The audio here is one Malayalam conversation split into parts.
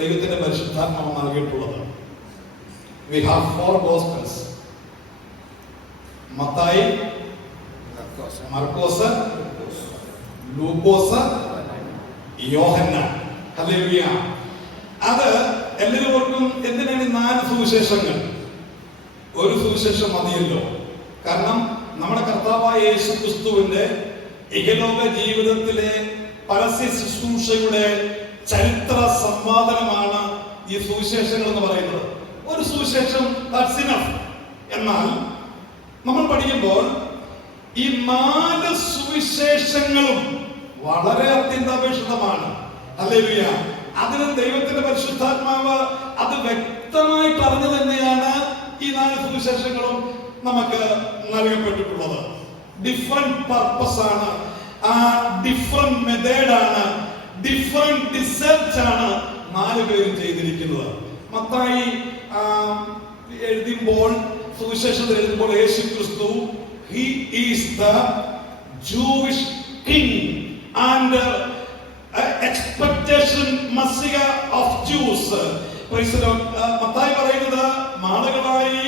ദൈവത്തിന്റെ പരിശുദ്ധാത്മാവ് നൽകിയിട്ടുള്ളത്. We have 4 Gospels. Mathai, Markose, Lukose, Yohannan. Hallelujah. അത് എല്ലാവർക്കും എന്തിനാണ് 4 സുവിശേഷങ്ങൾ? ഒരു സുവിശേഷം മതിയല്ലോ. കാരണം നമ്മുടെ കർത്താവായ യേശു ക്രിസ്തുവിന്റെ ഇഹലോക ജീവിതത്തിലെ പരസ്യ ശുശ്രൂഷയുടെ ചരിത്ര സംവാദനമാണ് ഈ സുവിശേഷങ്ങൾ എന്ന് പറയുന്നത്. ഒരു സുവിശേഷം that's enough. എന്നാൽ നമ്മൾ പഠിക്കുമ്പോൾ ഈ 4 സുവിശേഷങ്ങളും വളരെ അത്യന്താപേക്ഷിതമാണ്. ഹല്ലേലൂയ. അതിന് ദൈവത്തിന്റെ പരിശുദ്ധാത്മാവ് അത് വ്യക്തമായിട്ട് അറിഞ്ഞു തന്നെയാണ് ഈ 4 സുവിശേഷങ്ങളും നമുക്ക് നൽകപ്പെട്ടിട്ടുള്ളത്. ഡിഫറെന്റ് പർപ്പസ് ആണ്, ഡിഫറെന്റ് മെത്തേഡാണ്, ഡിഫറെന്റ് റിസർച്ച് ആണ് 4 പേരും ചെയ്തിരിക്കുന്നത്. മത്തായി എഴുതുമ്പോൾ, സുവിശേഷത്തിൽ എഴുതുമ്പോൾ യേശു ക്രിസ്തു he is the Jewish king and expectation Messiah of Jews. Mathai പറയുന്നത് നാളുകളായി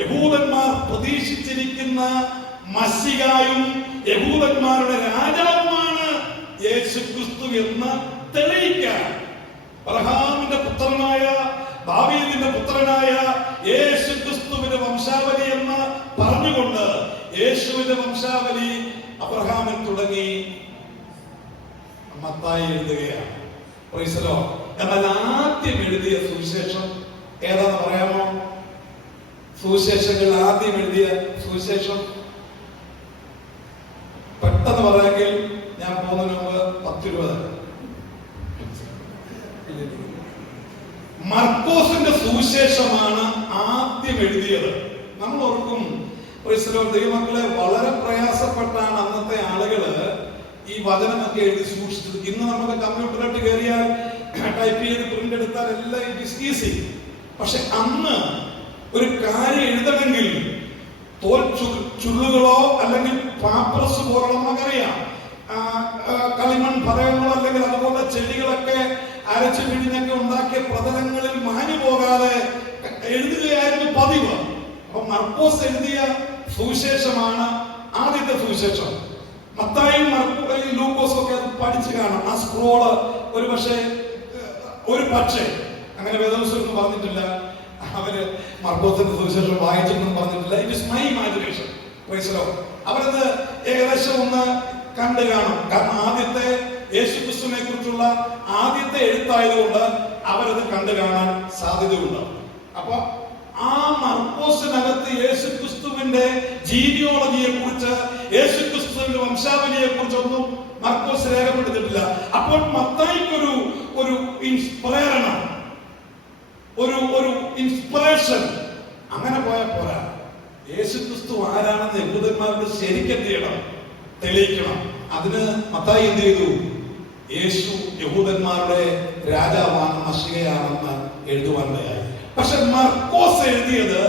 യഹൂദന്മാർ പ്രതീക്ഷിച്ചിരിക്കുന്ന മസ്സിഹായും യഹൂദന്മാരുടെ രാജാവുമാണ് യേശു ക്രിസ്തു എന്ന് തെളിയിക്കാൻ അബ്രഹാമിന്റെ പുത്രനായ ദാവീദിന്റെ പുത്രനായ യേശു ക്രിസ്തുവിന്റെ വംശാവലി എന്ന് പറഞ്ഞുകൊണ്ട് യേശുവിന്റെ വംശാവലി അബ്രഹാമിൽ തുടങ്ങി മത്തായി എഴുതുകയാണ്. Praise the Lord. എന്നാൽ ആദ്യം എഴുതിയ സുവിശേഷം ഏതാണെന്ന് പറയാമോ? സുവിശേഷങ്ങൾ ആദ്യം എഴുതിയ സുവിശേഷം പെട്ടെന്ന് പറയാമെങ്കിൽ ഞാൻ പോകുന്നതിന് മുമ്പ് 10-20. മർക്കോസിന്റെ സുവിശേഷമാണ് ആദ്യം എഴുതിയത്. നമ്മൾ ഓർക്കും ദൈവമക്കളെ, വളരെ പ്രയാസപ്പെട്ടാണ് അന്നത്തെ ആളുകള് ഈ വചനമൊക്കെ എഴുതി സൂക്ഷിച്ചത്. ഇന്ന് നമുക്ക് കമ്പ്യൂട്ടറിലോട്ട് കയറിയാൽ ടൈപ്പ് ചെയ്ത് പ്രിന്റ് എടുത്താൽ എല്ലാം ഇറ്റ് ഈസ് ഈസി. പക്ഷെ അന്ന് ഒരു കാര്യം എഴുതണമെങ്കിൽ തോൽ ചുള്ളുകളോ അല്ലെങ്കിൽ പാപ്പറസ് പോലുള്ള നമുക്കറിയാം, കളിമൺ ഫലകങ്ങളോ അല്ലെങ്കിൽ അതുപോലെ ചെടികളൊക്കെ അരച്ചു പിഴിഞ്ഞൊക്കെ ഉണ്ടാക്കിയ പ്രതലങ്ങളിൽ മാഞ്ഞു പോകാതെ എഴുതുകയായിരുന്നു പതിവ്. അപ്പൊ മർക്കോസ് എഴുതിയ സുവിശേഷമാണ് ആദ്യത്തെ സുവിശേഷം. മത്തായും ലൂക്കോസും ഒക്കെ അത് പഠിച്ചു കാണും. ആ സ്ക്രോള് ഒരു പക്ഷേ അങ്ങനെ വേദപുസ്തകം പറഞ്ഞിട്ടില്ല, അവര് മർക്കോസിന്റെ സുവിശേഷം വായിച്ചെന്നും പറഞ്ഞിട്ടില്ല. It is my imagination. അവരത് ഏകദേശം ഒന്ന് കണ്ടു കാണും. കാരണം ആദ്യത്തെ യേശുക്രിസ്തുവിനെ കുറിച്ചുള്ള ആദ്യത്തെ എഴുത്തായതുകൊണ്ട് അവരത് കണ്ടു കാണാൻ സാധ്യതയുണ്ട്. അപ്പൊ ആ മർക്കോസിനകത്ത് യേശുക്രിസ്തുവിന്റെ ജീനിയോളജിയെ കുറിച്ച്, യേശുക്രിസ്തുവിന്റെ വംശാവലിയെ കുറിച്ചൊന്നും മർക്കോസ് രേഖപ്പെടുത്തിയിട്ടില്ല. അപ്പോൾ മത്തായിക്കൊരു ഒരു ഇൻസ്പിറേഷൻ അങ്ങനെ പോയാൽ പോരാ. യേശുക്രിസ്തു ആരാണെന്ന് യഹൂദന്മാരോട് ശരിക്കെത്തിയണം, തെളിയിക്കണം. അതിന് മത്തായി എന്ത് ചെയ്തു? യേശു യഹൂദന്മാരുടെ രാജാവാണ്, മശിഹയാണെന്ന് എഴുതുവാനിടയായി. പക്ഷെ മർക്കോസ് എഴുതിയത്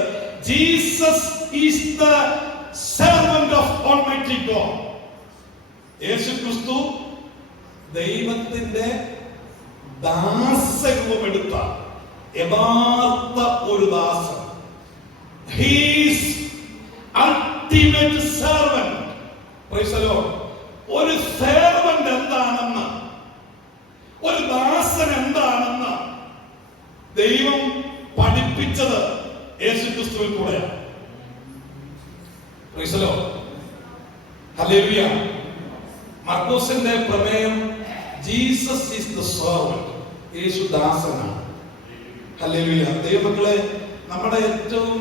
Jesus is the servant of almighty God. യേശുക്രിസ്തു ദൈവത്തിന്റെ ദാസരൂപമെടുത്ത യഥാർത്ഥ ഒരു ദാസൻ. He is ultimate servant. Praise the Lord. ഒരു സെർവന്റ് എന്താണെന്ന്, ഒരു ദാസൻ എന്താണെന്ന് ദൈവം പഠിപ്പിച്ചത് യേശുക്രിസ്തുവിൽ കൂടെയാണ്. Praise the Lord. ഹല്ലേലൂയ. മർക്കോസിന്റെ പ്രമേയം ജീസസ് ഈസ് ദ സെർവന്റ്. യേശു ദാസനാണ്. ഹല്ലേലൂയ. ദൈവമക്കളെ, നമ്മുടെ ഏറ്റവും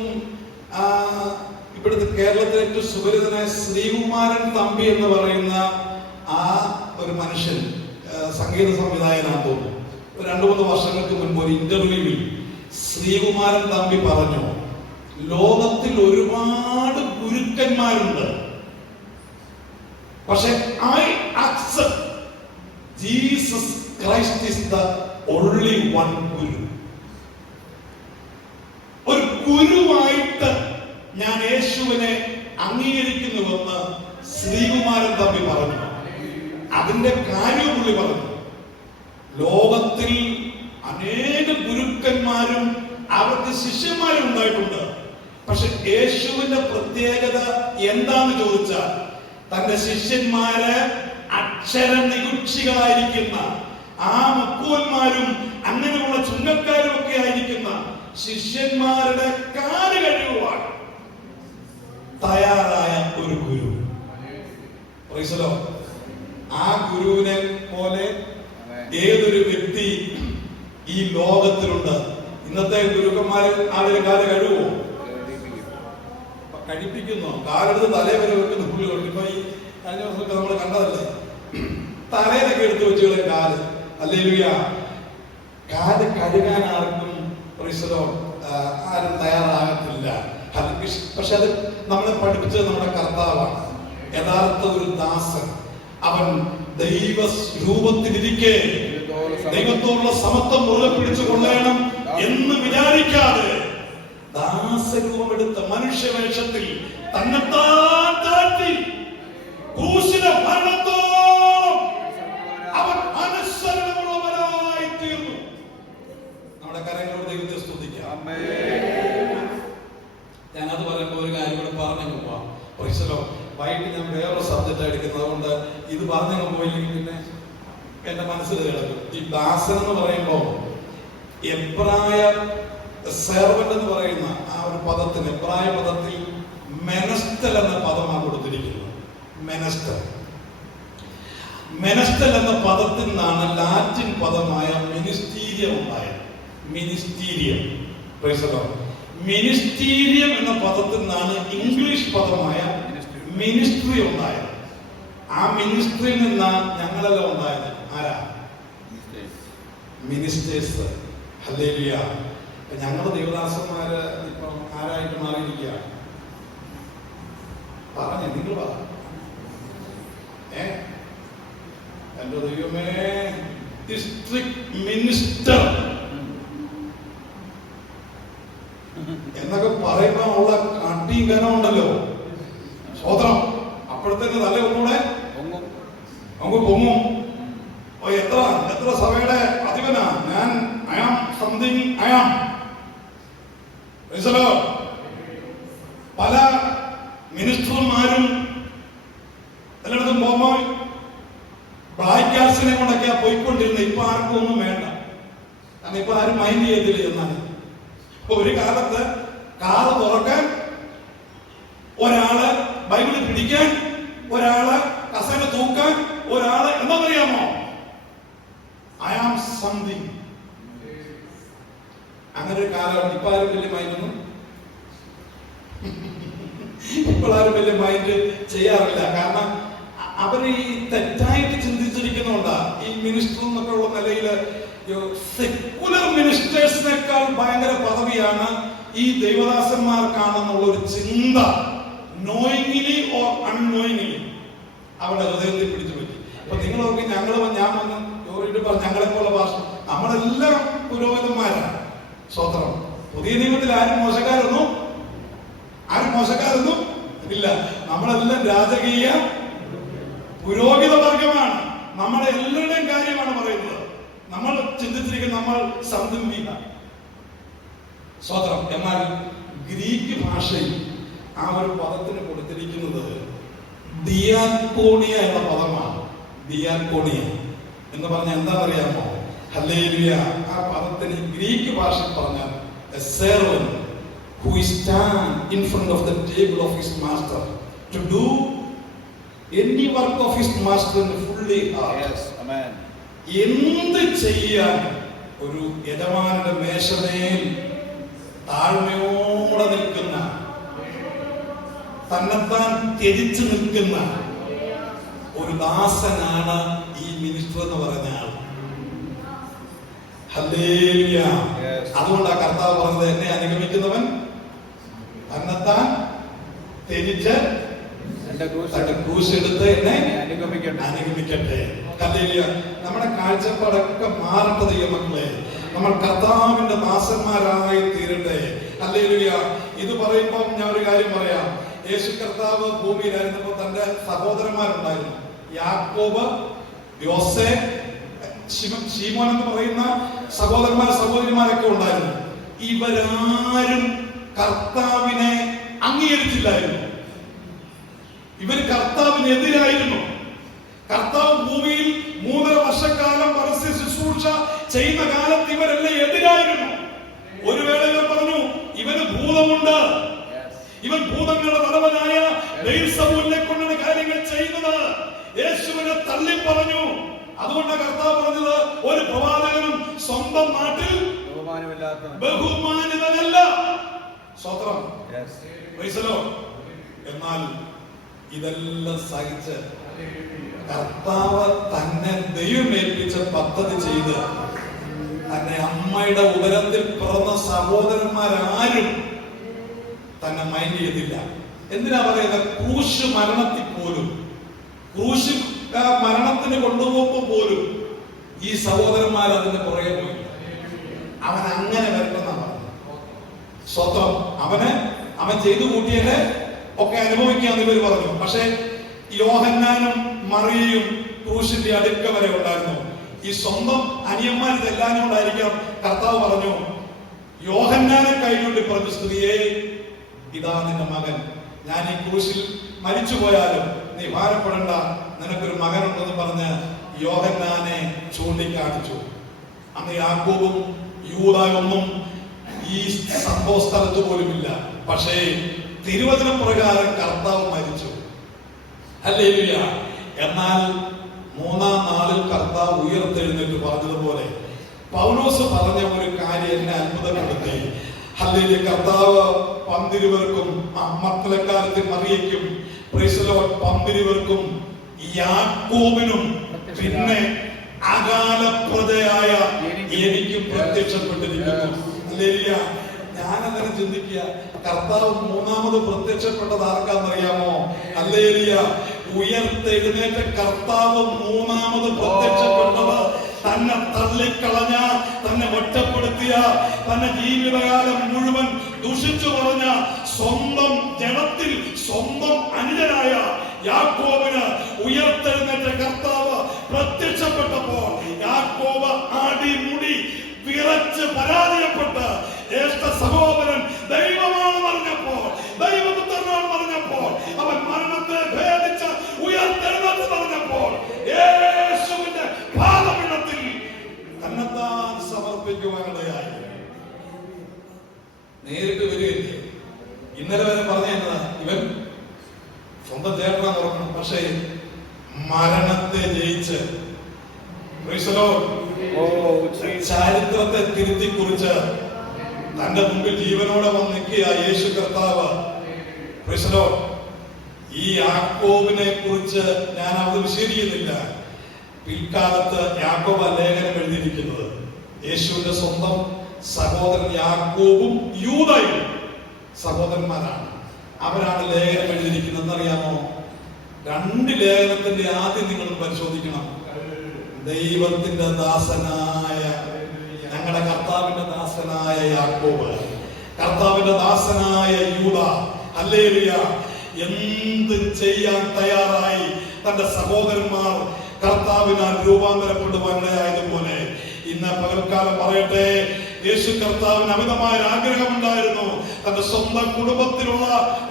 ഇവിടുത്തെ കേരളത്തിലെ ഏറ്റവും സുപരിതനായ ശ്രീകുമാരൻ തമ്പി എന്ന് പറയുന്ന ആ ഒരു മനുഷ്യൻ സംഗീത സംവിധായകനാണെന്ന് തോന്നുന്നു. 2-3 വർഷങ്ങൾക്ക് മുൻപ് ഒരു ഇന്റർവ്യൂവിൽ ശ്രീകുമാരൻ തമ്പി പറഞ്ഞു, ലോകത്തിൽ ഒരുപാട് ഗുരുക്കന്മാരുണ്ട്, പക്ഷെ I accept Jesus Christ is the only one guru. ഒരു ഗുരുവായിട്ട് ഞാൻ യേശുവിനെ അംഗീകരിക്കുന്നുവെന്ന് ശ്രീകുമാരൻ തമ്പി പറഞ്ഞു. അതിന്റെ കാര്യം പുള്ളി പറഞ്ഞു, ലോകത്തിൽ അനേക ഗുരുക്കന്മാരും അവർക്ക് ശിഷ്യന്മാരും ഉണ്ടായിട്ടുണ്ട്. പക്ഷെ യേശുവിന്റെ പ്രത്യേകത എന്താന്ന് ചോദിച്ചാൽ, തന്റെ ശിഷ്യന്മാര് അക്ഷര നികുക്ഷികളായിരിക്കുന്ന, ആ മുക്കുവന്മാരും അങ്ങനെയുള്ള ചുങ്കക്കാരും ഒക്കെ ആയിരിക്കുന്ന ശിഷ്യന്മാരുടെ കാല് കഴുകുവാൻ തയ്യാറായ ഒരു ഗുരു. ആ ഗുരുവിനെ പോലെ ഏതൊരു വ്യക്തി ഈ ലോകത്തിലുണ്ട്. ഇന്നത്തെ ഗുരുക്കന്മാര് ആരുടെ കാല് കഴുകുമോ? കഴിപ്പിക്കുന്നു. കാലെടുത്ത് തലേ വരെ വെക്കുന്ന പുള്ളികൾ. ഇപ്പൊ ഈ കഴിഞ്ഞ ദിവസമൊക്കെ നമ്മൾ കണ്ടതല്ലേ, തലയിലൊക്കെ എടുത്ത് വെച്ചുകളെ കാല്. ഹല്ലേലൂയ. കാല് കഴുകാൻ ആർക്കും ആരും തയ്യാറാകത്തില്ല. പക്ഷെ അത് നമ്മളെ പഠിപ്പിച്ചത് നമ്മുടെ കർത്താവാണ്. യഥാർത്ഥ ഒരു ദാസൻ, അവൻ ദൈവ രൂപത്തിലിരിക്കെ ദൈവത്തോടുള്ള സമത്വം മുറുകെ പിടിച്ചു കൊള്ളണം എന്ന് വിചാരിക്കാതെ ദാസരൂപമെടുത്ത മനുഷ്യവേഷത്തിൽ തന്നെത്താൻ താഴ്ത്തി ക്രൂശിലെ മരണത്തോളം അവൻ അനുസരണമുള്ളവനായി തീർന്നു. നമ്മുടെ കരങ്ങളോട് ദൈവത്തെ സ്തുതിക്കാം. ഞാനത് പറയുമ്പോൾ ഒരു കാര്യം കൂടെ പറഞ്ഞു പോവാം. വൈകിട്ട് ഞാൻ വേറൊരു സബ്ജക്റ്റ് എടുക്കുന്നത് കൊണ്ട് ഇത് പറഞ്ഞു പോയില്ലെങ്കിൽ പിന്നെ എന്റെ മനസ്സിൽ കിടക്കും. ഈ ദാസൻ എന്ന് പറയുമ്പോൾ എബ്രായ സെർവന്റ് എന്ന് പറയുന്ന ആ ഒരു പദത്തിന്, എബ്രായ പദത്തിൽ മെനസ്റ്റൽ എന്ന പദമാണ് കൊടുത്തിരിക്കുന്നത്. മെനസ്റ്റൽ എന്ന പദത്തിൽ നിന്നാണ് ലാറ്റിൻ പദമായ മിനിസ്റ്റീരിയം ഉണ്ടായത്. മിനിസ്റ്റീരിയം എന്ന പദത്തിൽ നിന്നാണ് ഇംഗ്ലീഷ് പദമായ മിനിസ്ട്രി ഉണ്ടായത്. ആ മിനിസ്ട്രിയിൽ നിന്നാണ് ഞങ്ങളെല്ലാം ഉണ്ടായത്. ആരാ? മിനിസ്റ്റേഴ്സ്. ഹല്ലേലൂയ. ഞങ്ങളുടെ ദേവദാസന്മാര് ഇപ്പം ആരായിട്ട് മാറിയിരിക്കുകയാണ്? പറഞ്ഞേ, നിങ്ങൾ പറ. എന്റെ ദൈവമേ, ഡിസ്ട്രിക്ട് മിനിസ്റ്റർ എന്നൊക്കെ പറയുമ്പോ ഉള്ള കട്ടിയും കനം ഉണ്ടല്ലോ. സ്വതന്ത്രം അപ്പോഴത്തേക്ക് തല ഒന്നുകൂടെ നമുക്ക് പൊങ്ങും. എത്ര സഭയുടെ അധിപനാ ഞാൻ? I am something I am. പല മിനിസ്റ്റർമാരും എല്ലായിടത്തും പോകുമ്പോ ബ്ലാക്ക് ഗ്യാസിനെ കൊണ്ടൊക്കെയാ പോയിക്കൊണ്ടിരുന്നത്. ഇപ്പൊ ആർക്കും ഒന്നും വേണ്ട, കാരണം ഇപ്പൊ ആരും മൈൻഡ് ചെയ്തില്ല. എന്നാൽ ഇപ്പൊ ഒരു കാലത്ത് കാറ് തുറക്കാൻ ഒരാള്, ബൈബിള് പിടിക്കാൻ ഒരാള്, കസേര തൂക്കാൻ ഒരാള്, എന്താണെന്നറിയാമോ? I am something. അങ്ങനെ ഒരു കാലം. ഇപ്പൊ ആരും വലിയ മൈൻഡൊന്നും ഇപ്പോഴാരും വലിയ മൈൻഡ് ചെയ്യാറില്ല. കാരണം അവര് ഈ തെറ്റായിട്ട് ചിന്തിച്ചിരിക്കുന്നുണ്ടാ. ഈ മിനിസ്റ്റർ എന്നൊക്കെ ഉള്ള നിലയില് സെക്കുലർ മിനിസ്റ്റേഴ്സിനേക്കാൾ ഭയങ്കര പദവിയാണ് ഈ ദൈവദാസന്മാർക്കാണെന്നുള്ള ഒരു ചിന്ത നോയിങ്ലി ഓർ അൺനോയിങ്ലി അവരുടെ ഹൃദയത്തിൽ പിടിച്ചു പറ്റി. അപ്പൊ നിങ്ങളൊക്കെ ഞാൻ വന്ന് ജോലിയിട്ട് പറഞ്ഞു, ഞങ്ങളെ പോലെ ഭാഷ, നമ്മളെല്ലാം പുരോഹിതന്മാരാണ്. സ്വത്രം. പുതിയ നിയമത്തിൽ ആരും മോശക്കാരൊന്നും ഇല്ല. നമ്മളെല്ലാം രാജകീയ പുരോഹിത വർഗമാണ്. നമ്മളെ എല്ലാവരുടെയും കാര്യമാണ് പറയുന്നത്. നമ്മൾ ചിന്തിച്ചിരിക്കുന്ന നമ്മൾ സംതൃപ്തിയില്ല. സ്വത്രം. എന്നാൽ ഗ്രീക്ക് ഭാഷയിൽ ആ ഒരു പദത്തിന് കൊടുത്തിരിക്കുന്നത് ദിയാക്കോണിയ എന്ന പദമാണ്. ദിയാക്കോണിയ എന്ന് പറഞ്ഞാൽ എന്താണെന്നറിയാമോ? ഹല്ലേലൂയ. ആ പദത്തിന് ഗ്രീക്ക് ഭാഷയിൽ പറഞ്ഞാൽ a servant who is stand in front of the table of his master to do any work of his master in fully heart. Yes, amen. എന്ത് ചെയ്യാൻ ഒരു യജമാനന്റെ മേശമേൽ താഴ്മയോടെ നിൽക്കുന്ന, തന്നെത്താൻ ത്യജിച്ചു നിൽക്കുന്ന ഒരു ദാസനാണ് ഈ മിനിസ്റ്റർ എന്ന് പറഞ്ഞ ആൾ. ഹല്ലേലൂയ. അതുകൊണ്ട് ആ കർത്താവ് പറഞ്ഞത്, എന്നെ അനുഗമിക്കുന്നവൻ തന്നെത്താൻ ത്യജിച്ച് ക്രൂശ് എടുത്ത് എന്നെ അനുഗമിക്കട്ടെ. ഹല്ലേലൂയ. നമ്മുടെ കാഴ്ചപ്പാടൊക്കെ മാറട്ടെ ദൈവമക്കളെ. നമ്മൾ കർത്താവിന്റെ ദാസന്മാരായി തീരട്ടെ. ഹല്ലേലൂയ. ഇത് പറയുമ്പോൾ ഞാൻ ഒരു കാര്യം പറയാം. യേശു കർത്താവ് ഭൂമിയിലായിരുന്നപ്പോൾ തന്റെ സഹോദരന്മാരുണ്ടായിരുന്നു. യാക്കോബ്, യോസേഫ്, ശീമോൻ എന്ന് പറയുന്ന സഹോദരന്മാർ സഹോദരിമാരൊക്കെ ഉണ്ടായിരുന്നു. ഇവരാരും കർത്താവിനെ അംഗീകരിച്ചില്ലായിരുന്നു. ഇവർ കർത്താവിനെതിരായിരുന്നു. കർത്താവ് ഭൂമിയിൽ 3.5 വർഷക്കാലം പരസ്യ ശുശ്രൂഷ ചെയ്യുന്ന കാലത്ത് ഇവരെല്ലാം എതിരായിരുന്നു. ഒരു വേള ഇവർ പറഞ്ഞു, ഇവന് ഭൂതമുണ്ട്, ഇവൻ ഭൂതങ്ങളുടെ തലവനായ ബെൽസെബൂലിനെ കൊണ്ടാണ് കാര്യങ്ങൾ ചെയ്യുന്നത്. യേശുവിനെ തള്ളി പറഞ്ഞു. അതുകൊണ്ടാണ് കർത്താവ് പറഞ്ഞത്, ഒരു പ്രവാചകനും സ്വന്തം നാട്ടിൽ ബഹുമാനിതനല്ല. സ്വത്രം. എന്നാൽ ഇതെല്ലാം സഹിച്ച് കർത്താവ് തന്നെ ദൈവമേൽപ്പിച്ച പദ്ധതി ചെയ്ത് തന്നെ അമ്മയുടെ ഉദരത്തിൽ പിറന്ന സഹോദരന്മാരാരും തന്നെ മൈൻഡ് ചെയ്തില്ല. എന്തിനാ പറയുന്നത്? ക്രൂശ് മരണത്തിൽ പോലും, ക്രൂശ് മരണത്തിന് കൊണ്ടുപോകുമ്പോൾ പോലും ഈ സഹോദരന്മാർ അതിന്റെ പുറകെ പോയി. അവൻ അങ്ങനെ വരട്ടെന്നാ പറഞ്ഞു. സ്വന്തം അവൻ ചെയ്തു കൂട്ടിയതിനെ ഒക്കെ അനുഭവിക്കാന്ന് ഇവർ പറഞ്ഞു. പക്ഷെ യോഹന്നാനും മറിയയും ക്രൂശിന്റെ അടുക്ക വരെ ഉണ്ടായിരുന്നു. ഈ സ്വന്തം അനിയന്മാർ ഇതെല്ലാം കൊണ്ടായിരിക്കാം കർത്താവ് പറഞ്ഞു, യോഹന്നാനെ കൈകൊണ്ട് പറഞ്ഞു, സ്ത്രീയെ ഇതാ നിന്റെ മകൻ. ഞാൻ ഈ ക്രൂശിൽ മരിച്ചു പോയാലും നീ ഭാരപ്പെടണ്ട, നിനക്കൊരു മകനുണ്ടെന്ന് പറഞ്ഞ് യോഹന്നാനെ ചൂണ്ടിക്കാണിച്ചു. അന്ന് യാക്കോബും യൂദായൊന്നും ഈ സംഭവ സ്ഥലത്ത് പോലുമില്ല. പക്ഷേ തിരുവചന പ്രകാരം കർത്താവ് മരിച്ചു. ഹല്ലേലൂയ. എന്നാൽ 3-ാം നാളിൽ കർത്താവ് ഉയർത്തെഴുന്നേറ്റ് പറഞ്ഞതുപോലെ പൗലോസ് പറഞ്ഞ ഒരു കാര്യം എന്നെ അത്ഭുതപ്പെടുത്തി. ഹല്ലേലൂയ. കർത്താവ് 12 പേർക്കും മക്കളക്കാലത്തിൽ മറിയയ്ക്കും, പന്തിരുവർക്കും യാക്കോബിനും പിന്നെ അകാലപ്രദയായ എനിക്കും പ്രത്യക്ഷപ്പെട്ടിരിക്കുന്നു. ഹല്ലേലൂയ. ഞാനങ്ങനെ ചിന്തിക്കുക, കർത്താവ് 3-ാമത് പ്രത്യക്ഷപ്പെട്ടത് ആർക്കാന്നറിയാമോ? ഹല്ലേലൂയ. ഉയർത്തെഴുന്നേറ്റ കർത്താവ് 3-ാമത് പ്രത്യക്ഷപ്പെട്ടത് തന്നെ തള്ളിക്കളഞ്ഞ, തന്നെ ഒറ്റപ്പെടുത്തിയ, തന്നെ ജീവിതകാലം മുഴുവൻ ദുഷിച്ചു പറഞ്ഞ സ്വന്തം ജനത്തിൽ സ്വന്തം അനുജനായ യാക്കോബിന് ഉയർത്തെഴുന്നേറ്റ കർത്താവ് പ്രത്യക്ഷപ്പെട്ടപ്പോൾ യാക്കോബ് അടിമുടി വിറച്ച് പരാജയപ്പെട്ട് ജ്യേഷ്ഠ സഹോദരൻ ദൈവമാണെന്ന് അറിഞ്ഞപ്പോൾ, ദൈവപുത്രനാണെന്ന് അറിഞ്ഞപ്പോൾ, അവൻ മരണത്തെ ഭേദിച്ച് ഉയർത്തെഴുന്നേറ്റ് പറഞ്ഞപ്പോൾ യേശുവിന്റെ പാദപീഠത്തിൽ തന്നെത്താൻ സമർപ്പിക്കുവാനിടയായി. നേരിട്ട് വരികയില്ലേ? ഇന്നലെ വരെ പറഞ്ഞത് ഇവൻ സ്വന്തം ചേട്ടനാന്ന് ഓർക്കണം. പക്ഷേ മരണത്തെ ജയിച്ച് ചരിത്രത്തെ തിരുത്തി കുറിച്ച് തന്റെ മുമ്പിൽ ജീവനോടെ വന്ന് നിൽക്കുക യേശു കർത്താവ്. ഈ യാക്കോബിനെ കുറിച്ച് ഞാൻ അത് വിശദീകരിക്കുന്നില്ല. പിൽക്കാലത്ത് യാക്കോബ് ലേഖനം എഴുതിയിരിക്കുന്നത് യേശുവിന്റെ സ്വന്തം സഹോദരൻ യാക്കോബും യൂദയും സഹോദരന്മാരാണ്. അവരാണ് ലേഖനം എഴുതിയിരിക്കുന്നത്. എന്നറിയാമോ? 2 ലേഖനത്തിന്റെ ആദ്യം നിങ്ങൾ പരിശോധിക്കണം. ദൈവത്തിന്റെ ദാസനായ, ഞങ്ങളുടെ കർത്താവിന്റെ ദാസനായ യാക്കോബ്, കർത്താവിന്റെ ദാസനായ യൂദ, ഹല്ലേലൂയ, എന്ത് ചെയ്യാൻ തയ്യാറായി തന്റെ സഹോദരന്മാർ കർത്താവിനാൽ രൂപാന്തരപ്പെടുവാനായതുപോലെ ഇന്ന് പകൽക്കാലം പറയട്ടെ, യേശു കർത്താവിന് അമിതമായ ആഗ്രഹമുണ്ടായിരുന്നു തന്റെ സ്വന്തം കുടുംബത്തിലുള്ള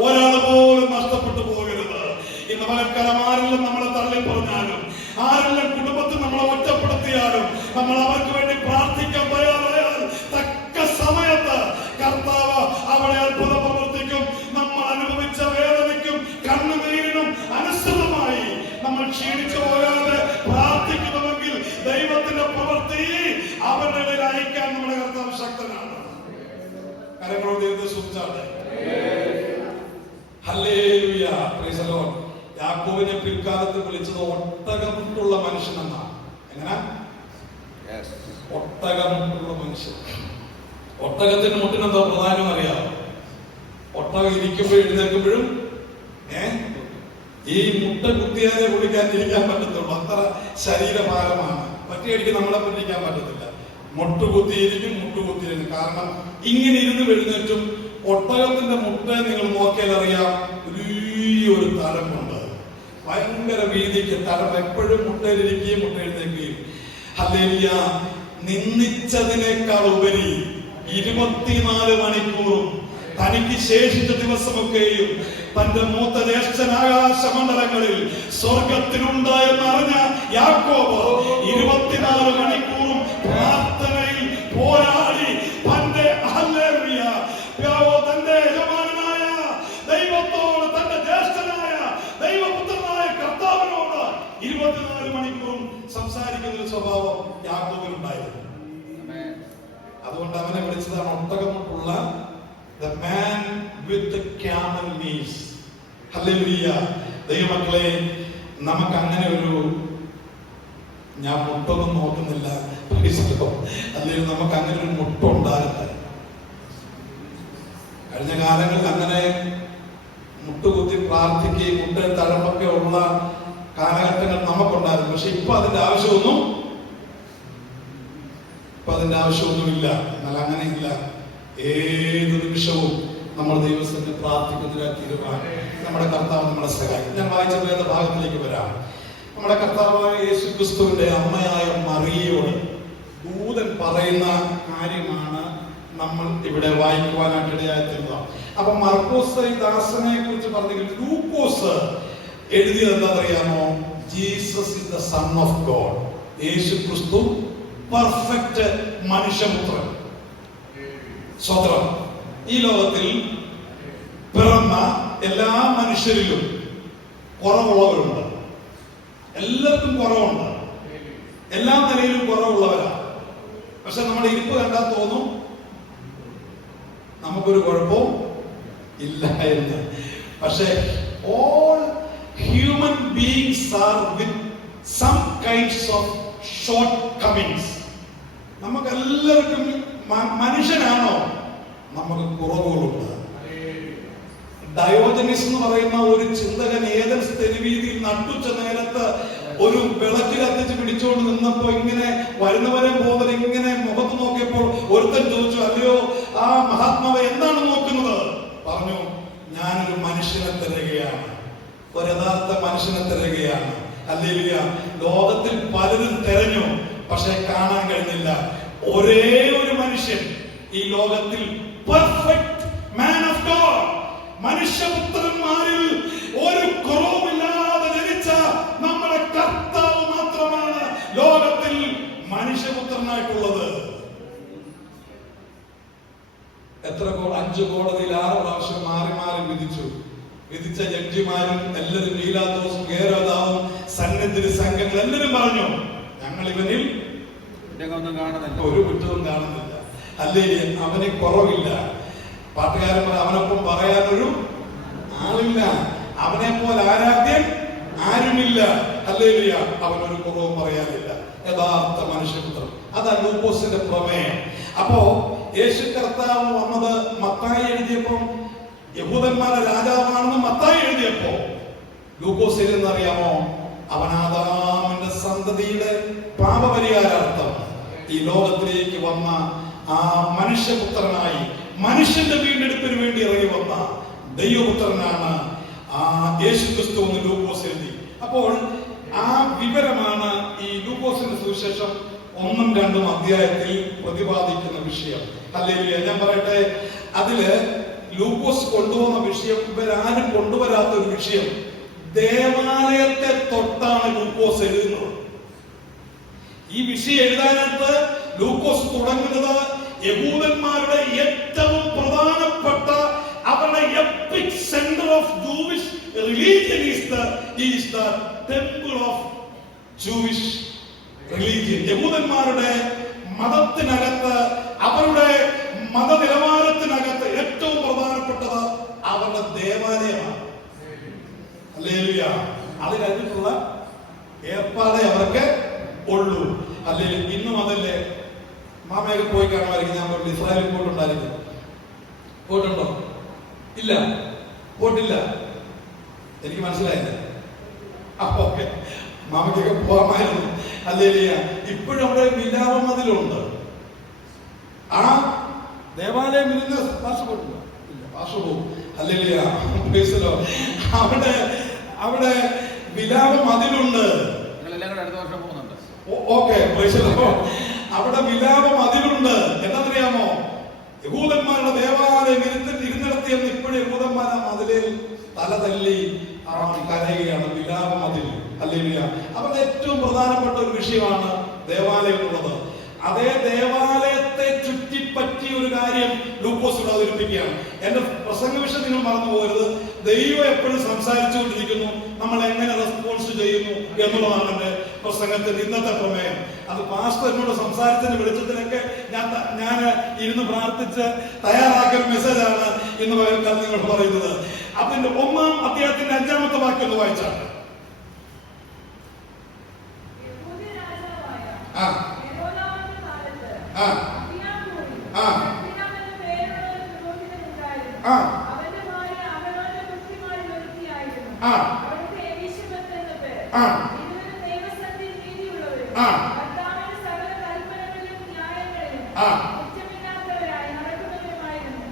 ഒരാൾ പോലും നഷ്ടപ്പെട്ടു പോകരുത്. ഇന്ന് പകൽക്കാലം ആരെല്ലാം നമ്മളെ തള്ളി പറഞ്ഞാലും, ആരെല്ലാം കുടുംബത്തിൽ നമ്മളെ ഒറ്റപ്പെടുത്തിയാലും, നമ്മൾ അവർക്ക് വേണ്ടി പ്രാർത്ഥിക്കാൻ തയ്യാറായാൽ തക്ക സമയത്ത് കർത്താവ് അവിടെ അത്ഭുതം പ്രവർത്തിക്കും. നമ്മൾ അനുഭവിച്ച വേദനയ്ക്കും കണ്ണുനീരിനും അനുസൃതമായി നമ്മൾ ക്ഷീണിച്ചു പോകാതെ പ്രാർത്ഥിക്കുന്നുവെങ്കിൽ ദൈവത്തിന്റെ പ്രവൃത്തി അവരുടെ ഇടയിൽ അയക്കാൻ നമ്മുടെ കർത്താവ് ശക്തനാണ്. കരങ്ങളോട് ദൈവത്തെ സ്തുതിച്ചാട്ടെ. ഹല്ലേലൂയ. Praise the Lord. യാക്കോബിനെ പിൽക്കാലത്ത് വിളിച്ചത് ഒട്ടകമുട്ടുള്ള മനുഷ്യൻ എന്നാണ്. എങ്ങനെ? ഒട്ടകമുട്ടുള്ള മനുഷ്യൻ. ഒട്ടകത്തിന്റെ മുട്ടിനെന്തോ പ്രധാനം അറിയാമോ? ഒട്ടകം ഇരിക്കുമ്പോഴും എഴുന്നേൽക്കുമ്പോഴും ഈ മുട്ട കുത്തിയാലേ കുടിക്കാതിരിക്കാൻ പറ്റത്തുള്ളൂ. അത്ര ശരീരഭാരമാണ്. ഒറ്റയടിക്ക് നമ്മളെ പിടിക്കാൻ പറ്റത്തില്ല. മുട്ടുകുത്തിയിരിക്കും, മുട്ടുകുത്തിയിരിക്കും. കാരണം ഇങ്ങനെ ഇരുന്ന് എഴുന്നേറ്റും ഒട്ടകത്തിന്റെ മുട്ട നിങ്ങൾ നോക്കിയാൽ അറിയാം, വലിയൊരു തലമുണ്ട്. ഭയങ്കര വീതിക്ക് തലം, എപ്പോഴും മുട്ടയിലിരിക്കുകയും മുട്ട എഴുന്നേൽക്കുകയും. ഹല്ലേലൂയ. നിന്ദിച്ചതിനേക്കാൾ ഉപരി 24 മണിക്കൂറും തനിക്ക് ശേഷിച്ച ദിവസമൊക്കെയും തന്റെ മൂത്ത ജ്യേഷ്ഠൻ ആകാശമണ്ഡലങ്ങളിൽ സ്വർഗത്തിലുണ്ട് എന്നറിഞ്ഞ യാക്കോബ് 24 മണിക്കൂറും പ്രാർത്ഥനയിൽ പോരാടി തന്റെ ഹല്ലേലൂയ തന്റെ യജമാനനായ ദൈവത്തോട്, തന്റെ ജ്യേഷ്ഠനായ ദൈവപുത്രനായ കർത്താവിനോട് 24 മണിക്കൂറും സംസാരിക്കുന്ന ഒരു സ്വഭാവം യാക്കോബിനുണ്ടായിരുന്നു. അതുകൊണ്ട് അവനെ വിളിച്ചതാണ് ഒട്ടകമുട്ടുള്ള the man with the camel knees. Hallelujah. ദൈവമക്കളെ, നമുക്ക് അങ്ങനെ ഒരു, ഞാൻ മുട്ടൊന്നും നോക്കുന്നില്ല, അല്ലെങ്കിൽ നമുക്ക് അങ്ങനെ ഒരു മുട്ടുണ്ടാകട്ടെ. കഴിഞ്ഞ കാലങ്ങളിൽ അങ്ങനെ മുട്ടുകുത്തി പ്രാർത്ഥിക്കുകയും മുട്ട തഴമ്പൊക്കെ ഉള്ള കാലഘട്ടങ്ങൾ നമുക്കുണ്ടായിരുന്നു. പക്ഷെ ഇപ്പൊ അതിന്റെ ആവശ്യമൊന്നുമില്ല. എന്നാൽ അങ്ങനെയില്ല. ഏത് നിമിഷവും നമ്മൾ ദൈവത്തെ പ്രാർത്ഥിക്കുന്നതിനായി തീരുമാനം നമ്മുടെ കർത്താവ് നമ്മളെ സഹായിക്കും. ഞാൻ വായിച്ച വേദ ഭാഗത്തിലേക്ക് വരാം. നമ്മുടെ കർത്താവായ യേശു ക്രിസ്തുവിന്റെ അമ്മയായ മറിയയോട് ദൂതൻ പറയുന്ന കാര്യമാണ് നമ്മൾ ഇവിടെ വായിക്കുവാനായിട്ടിടയായിട്ടുള്ളത്. അപ്പൊ മർക്കോസ് ഈ ദാസനെ കുറിച്ച് പറഞ്ഞെങ്കിൽ ലൂക്കോസ് എഴുതിയത് എന്താണെന്നറിയാമോ? Jesus is the son of God. യേശു ക്രിസ്തു പെർഫെക്റ്റ് മനുഷ്യപുത്രൻ. സ്വതന്ത്രം. ഈ ലോകത്തിൽ പിറന്ന എല്ലാ മനുഷ്യരിലും കുറവുള്ളവരുണ്ട്. എല്ലാവർക്കും കുറവുണ്ട്. എല്ലാ നിലയിലും കുറവുള്ളവരാണ്. പക്ഷെ നമ്മുടെ ഇരിപ്പ് കണ്ടാൽ തോന്നും നമുക്കൊരു കുഴപ്പവും ഇല്ല എന്ന്. പക്ഷെ all human beings are with some kinds of shortcomings. നമുക്കെല്ലാവർക്കും മനുഷ്യനാണോ? നമുക്ക് കുറവുകളുണ്ട്. ഡയോജനിസ് എന്ന് പറയുന്ന ഒരു ചിന്തകൻ ഏതൻസ് തെരുവീതിയിൽ നട്ടുച്ച നേരത്ത് ഒരു വിളക്ക് കത്തിച്ച് പിടിച്ചുകൊണ്ട് നിന്നപ്പോ ഇങ്ങനെ വരുന്നവരെ പോകുന്നത് ഇങ്ങനെ മുഖത്ത് നോക്കിയപ്പോൾ ഒരുത്തൻ ചോദിച്ചു, അല്ലയോ ആ മഹാത്മാവ് എന്താണ് നോക്കുന്നത്? പറഞ്ഞു, ഞാനൊരു മനുഷ്യനെ തിരയുകയാണ്, ഒരു യഥാർത്ഥ മനുഷ്യനെ തിരയുകയാണ്. ഹല്ലേലൂയ. ലോകത്തിൽ പലരും തിരഞ്ഞു, പക്ഷെ കാണാൻ കഴിഞ്ഞില്ല. ഒരേ ഒരു മനുഷ്യൻ ഈ ലോകത്തിൽ പെർഫെക്റ്റ് മാൻ ഓഫ് ഗോഡ്, മനുഷ്യപുത്രന്മാരിൽ ഒരു കുറവുമില്ലാതെ ജനിച്ച നമ്മുടെ കർത്താവ് മാത്രമാണ് ലോകത്തിൽ മനുഷ്യപുത്രനായിട്ടുള്ളത്. എത്ര 5 കോടതിയിൽ 6 പ്രാവശ്യം മാറി മാറി വിധിച്ച ജഡ്ജിമാരും എല്ലാവരും, ലീലാദോസും ഗേരോദാവും സന്നദ്ധ സംഘങ്ങൾ എല്ലാവരും പറഞ്ഞു, ഞങ്ങൾ ഇവനിൽ ഒരു കുറ്റവും കാണുന്നില്ല. അല്ലെങ്കിൽ അവന് കുറവില്ല. പാട്ടുകാരൻ അവനൊപ്പം പറയാനൊരു ആളില്ല, അവനെ പോലെ ആരാധ്യൻ ആരുമില്ല. ഹല്ലേലൂയ. അവനൊരു കുറവും പറയാനില്ല. യഥാർത്ഥ മനുഷ്യപുത്രൻ. അതാണ് ലൂക്കോസിന്റെ പ്രമേയം. അപ്പോ യേശു കർത്താവ് വന്നത് മത്തായി എഴുതിയപ്പോ യഹൂദന്മാരുടെ രാജാവാണെന്ന് മത്തായി എഴുതിയപ്പോ ലൂക്കോസ് എഴുതുന്നറിയാമോ? അവൻ ആദാമിന്റെ സന്തതിയുടെ പാപപരിഹാരാർത്ഥം ഈ ലോകത്തിലേക്ക് വന്ന ആ മനുഷ്യപുത്രനായി മനുഷ്യന്റെ വീണ്ടെടുപ്പിന് വേണ്ടി ഇറങ്ങി വന്ന ദൈവപുത്രനാണ് ആ യേശു ക്രിസ്തു എന്ന് ലൂക്കോസ് എഴുതി. അപ്പോൾ ആ വിവരമാണ് ഈ ലൂക്കോസിന്റെ സുവിശേഷം 1ഉം 2ഉം അധ്യായത്തിൽ പ്രതിപാദിക്കുന്ന വിഷയം. ഹല്ലേലൂയ. ഞാൻ പറയട്ടെ, അതില് ലൂക്കോസ് കൊണ്ടുവന്ന വിഷയം ഇവരാരും കൊണ്ടുവരാത്ത ഒരു വിഷയം. ദേവാലയത്തെ തൊട്ടാണ് ലൂക്കോസ് എഴുതുന്നത്. ഈ വിഷയം എഴുതാനായിട്ട് ലൂക്കോസ് തുടങ്ങുന്നത് യഹൂദന്മാരുടെ ഏറ്റവും പ്രധാനപ്പെട്ട അവരുടെ EPIC centre of Jewish religion is the temple of Jewish religion. യഹൂദന്മാരുടെ മതത്തിനകത്ത്, അവരുടെ മതനിലവാരത്തിനകത്ത് ഏറ്റവും പ്രധാനപ്പെട്ടത് അവരുടെ ദേവാലയമാണ്. ഹല്ലേലൂയ. അതിനകത്തുള്ള ഏർപ്പാടെ അവർക്ക് ഉള്ളൂ. അല്ലെങ്കിൽ ഇന്നും അതല്ലേ. മാമയൊക്കെ പോയി കാണുമായിരിക്കും. ഞാൻ പറഞ്ഞു ഇസ്രായേലിൽ പോയിട്ടുണ്ടായിരിക്കും. പോയിട്ടുണ്ടോ? ഇല്ല, പോയിട്ടില്ല. എനിക്ക് മനസ്സിലായില്ല. ഓക്കെ, മാമയ്ക്കൊക്കെ പോകാമായിരുന്നു. ഹല്ലേലൂയ. ഇപ്പോഴും അവിടെ വിലാപം അതിലുണ്ട്. ആ ദേവാലയം ഇരുന്ന് ഭാഷ പോയിട്ടില്ല. ഇല്ല, ഭാഷ പോകും. ഹല്ലേലൂയ. അവിടെ വിലാപം അതിലുണ്ട്. അടുത്ത വർഷം പോകുന്നുണ്ട്. ഓക്കെ, അവിടെ വിലാപം അതിലുണ്ട്. എന്താണെന്നറിയാമോ? യഹൂദന്മാരുടെ ദേവാലയം ഇരുന്നിടത്തിയെന്ന് ഇപ്പോഴും യഹൂദന്മാർ ആ മതിലിൽ തല തല്ലി കരയുകയാണ്. വിലാപം അതിൽ. ഹല്ലേലൂയ. അവരുടെ ഏറ്റവും പ്രധാനപ്പെട്ട ഒരു വിഷയമാണ് ദേവാലയം എന്നുള്ളത്. അതേ ദേവാലയത്തെ ചുറ്റിപ്പറ്റിയ ഒരു കാര്യം ലൂക്കോസ് ഇവിടെ അവതരിപ്പിക്കുകയാണ്. എന്റെ പ്രസംഗ വിഷയം നിങ്ങൾ മറന്നു പോകരുത്. ദൈവം എപ്പോഴും സംസാരിച്ചുകൊണ്ടിരിക്കുന്നു, നമ്മൾ എങ്ങനെ റെസ്പോൺസ് ചെയ്യുന്നു എന്നുള്ളതാണ് എന്റെ പ്രസംഗത്തിന്റെ ഇന്നത്തെ പ്രമേയം. അത് പാസ്റ്റർ എന്നോട് സംസാരത്തിന്റെ വെളിച്ചത്തിലൊക്കെ ഞാൻ ഇരുന്ന് പ്രാർത്ഥിച്ച് തയ്യാറാക്കിയ മെസ്സേജാണ് ഇന്ന് നിങ്ങൾ പറയുന്നത്. അതിന്റെ 1-ാം അധ്യായത്തിന്റെ 5-ാമത്തെ വാക്യം ഒന്ന് വായിച്ചാണ്.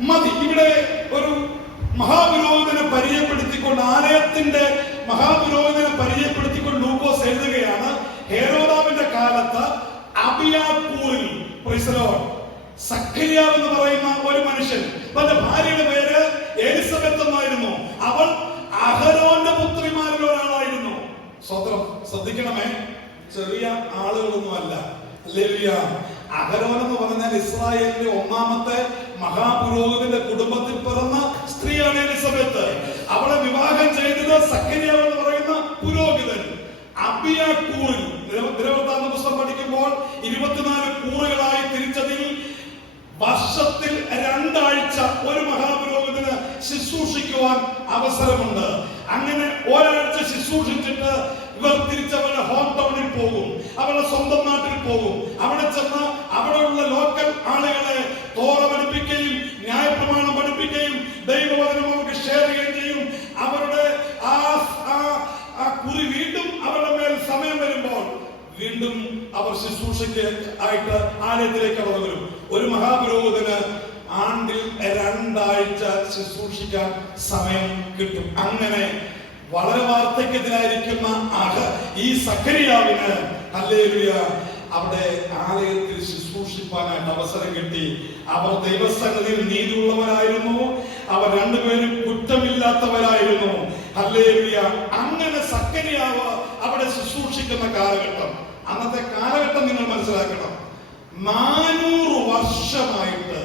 മതി. ഇവിടെ ഒരു മഹാപുരോഹിതനെ പരിചയപ്പെടുത്തിക്കൊണ്ട്, ആലയത്തിന്റെ മഹാപുരോഹിതനെ പരിചയപ്പെടുത്തിക്കൊണ്ട് ലൂക്കോസ് എഴുതുകയാണ്. ഹെരോദാവിന്റെ കാലത്ത് അബിയാപൂരിൽ സഖരിയാവ് എന്ന് പറയുന്ന ഒരു മനുഷ്യൻ, തന്റെ ഭാര്യയുടെ പേര് എലിസബത്ത് എന്നായിരുന്നു. അവൾ അഹരോന്റെ പുത്രിമാരിൽ ഒരാളായിരുന്നു. സ്വത്രം ശ്രദ്ധിക്കണമേ, ചെറിയ ആളുകളൊന്നുമല്ല. അഹരോൻ എന്ന് പറഞ്ഞാൽ ഇസ്രായേലിന്റെ 1-ാമത്തെ മഹാപുരോഹിതന്റെ കുടുംബത്തിൽ പിറന്ന സ്ത്രീയാണ് എലിസബത്ത്. അവളെ വിവാഹം ചെയ്തത് സഖരിയാവ് എന്ന് പറയുന്ന പുരോഹിതൻ. അബിയാകൂറിൽ ദിനവൃത്താന്ത പുസ്തകം പഠിക്കുമ്പോൾ 24 കൂറുകളായി തിരിച്ചതിൽ വർഷത്തിൽ 2 ആഴ്ച ഒരു മഹാപുരോഹിതന് ശുശ്രൂഷിക്കുവാൻ അവസരമുണ്ട്. അങ്ങനെ ഒരാഴ്ച ശുശ്രൂഷിച്ചിട്ട് ഇവർ തിരിച്ചവരുടെ ഹോം ടൗണിൽ പോകും, അവരുടെ സ്വന്തം നാട്ടിൽ പോകും. അവിടെ ചെന്ന് അവിടെയുള്ള ലോക്കൽ ആളുകളെ തോറ പഠിപ്പിക്കുകയും ന്യായപ്രമാണം പഠിപ്പിക്കുകയും ദൈവവചനം അവർക്ക് ഷെയർ ചെയ്യുകയും ചെയ്യും. അവരുടെ ആ കുറി വീണ്ടും അവരുടെ മേൽ സമയം വരുമ്പോൾ വീണ്ടും അവർ ശുശ്രൂഷയ്ക്ക് ആയിട്ട് ആലയത്തിലേക്ക് കടന്നു വരും. ഒരു മഹാപുരോഹിതന് ആണ്ടിൽ 2 ആഴ്ച ശുശ്രൂഷിക്കാൻ സമയം കിട്ടും. അങ്ങനെ വളരെ വാർദ്ധക്യത്തിലായിരിക്കുന്ന ഈ സഖരിയാവിന് ഹല്ലേലൂയ അവിടെ ആലയത്തിൽ ശുശ്രൂഷിപ്പാനായിട്ട് അവസരം കിട്ടി. അവർ ദൈവസന്നിധിയിൽ നീതിയുള്ളവരായിരുന്നു. അവർ 2 പേരും കുറ്റമില്ലാത്തവരായിരുന്നു. ഹല്ലേലൂയ. അങ്ങനെ സഖരിയാവ് അവിടെ ശുശ്രൂഷിക്കുന്ന കാലഘട്ടം, അന്നത്തെ കാലഘട്ടം നിങ്ങൾ മനസ്സിലാക്കണം. 400 വർഷമായിട്ട്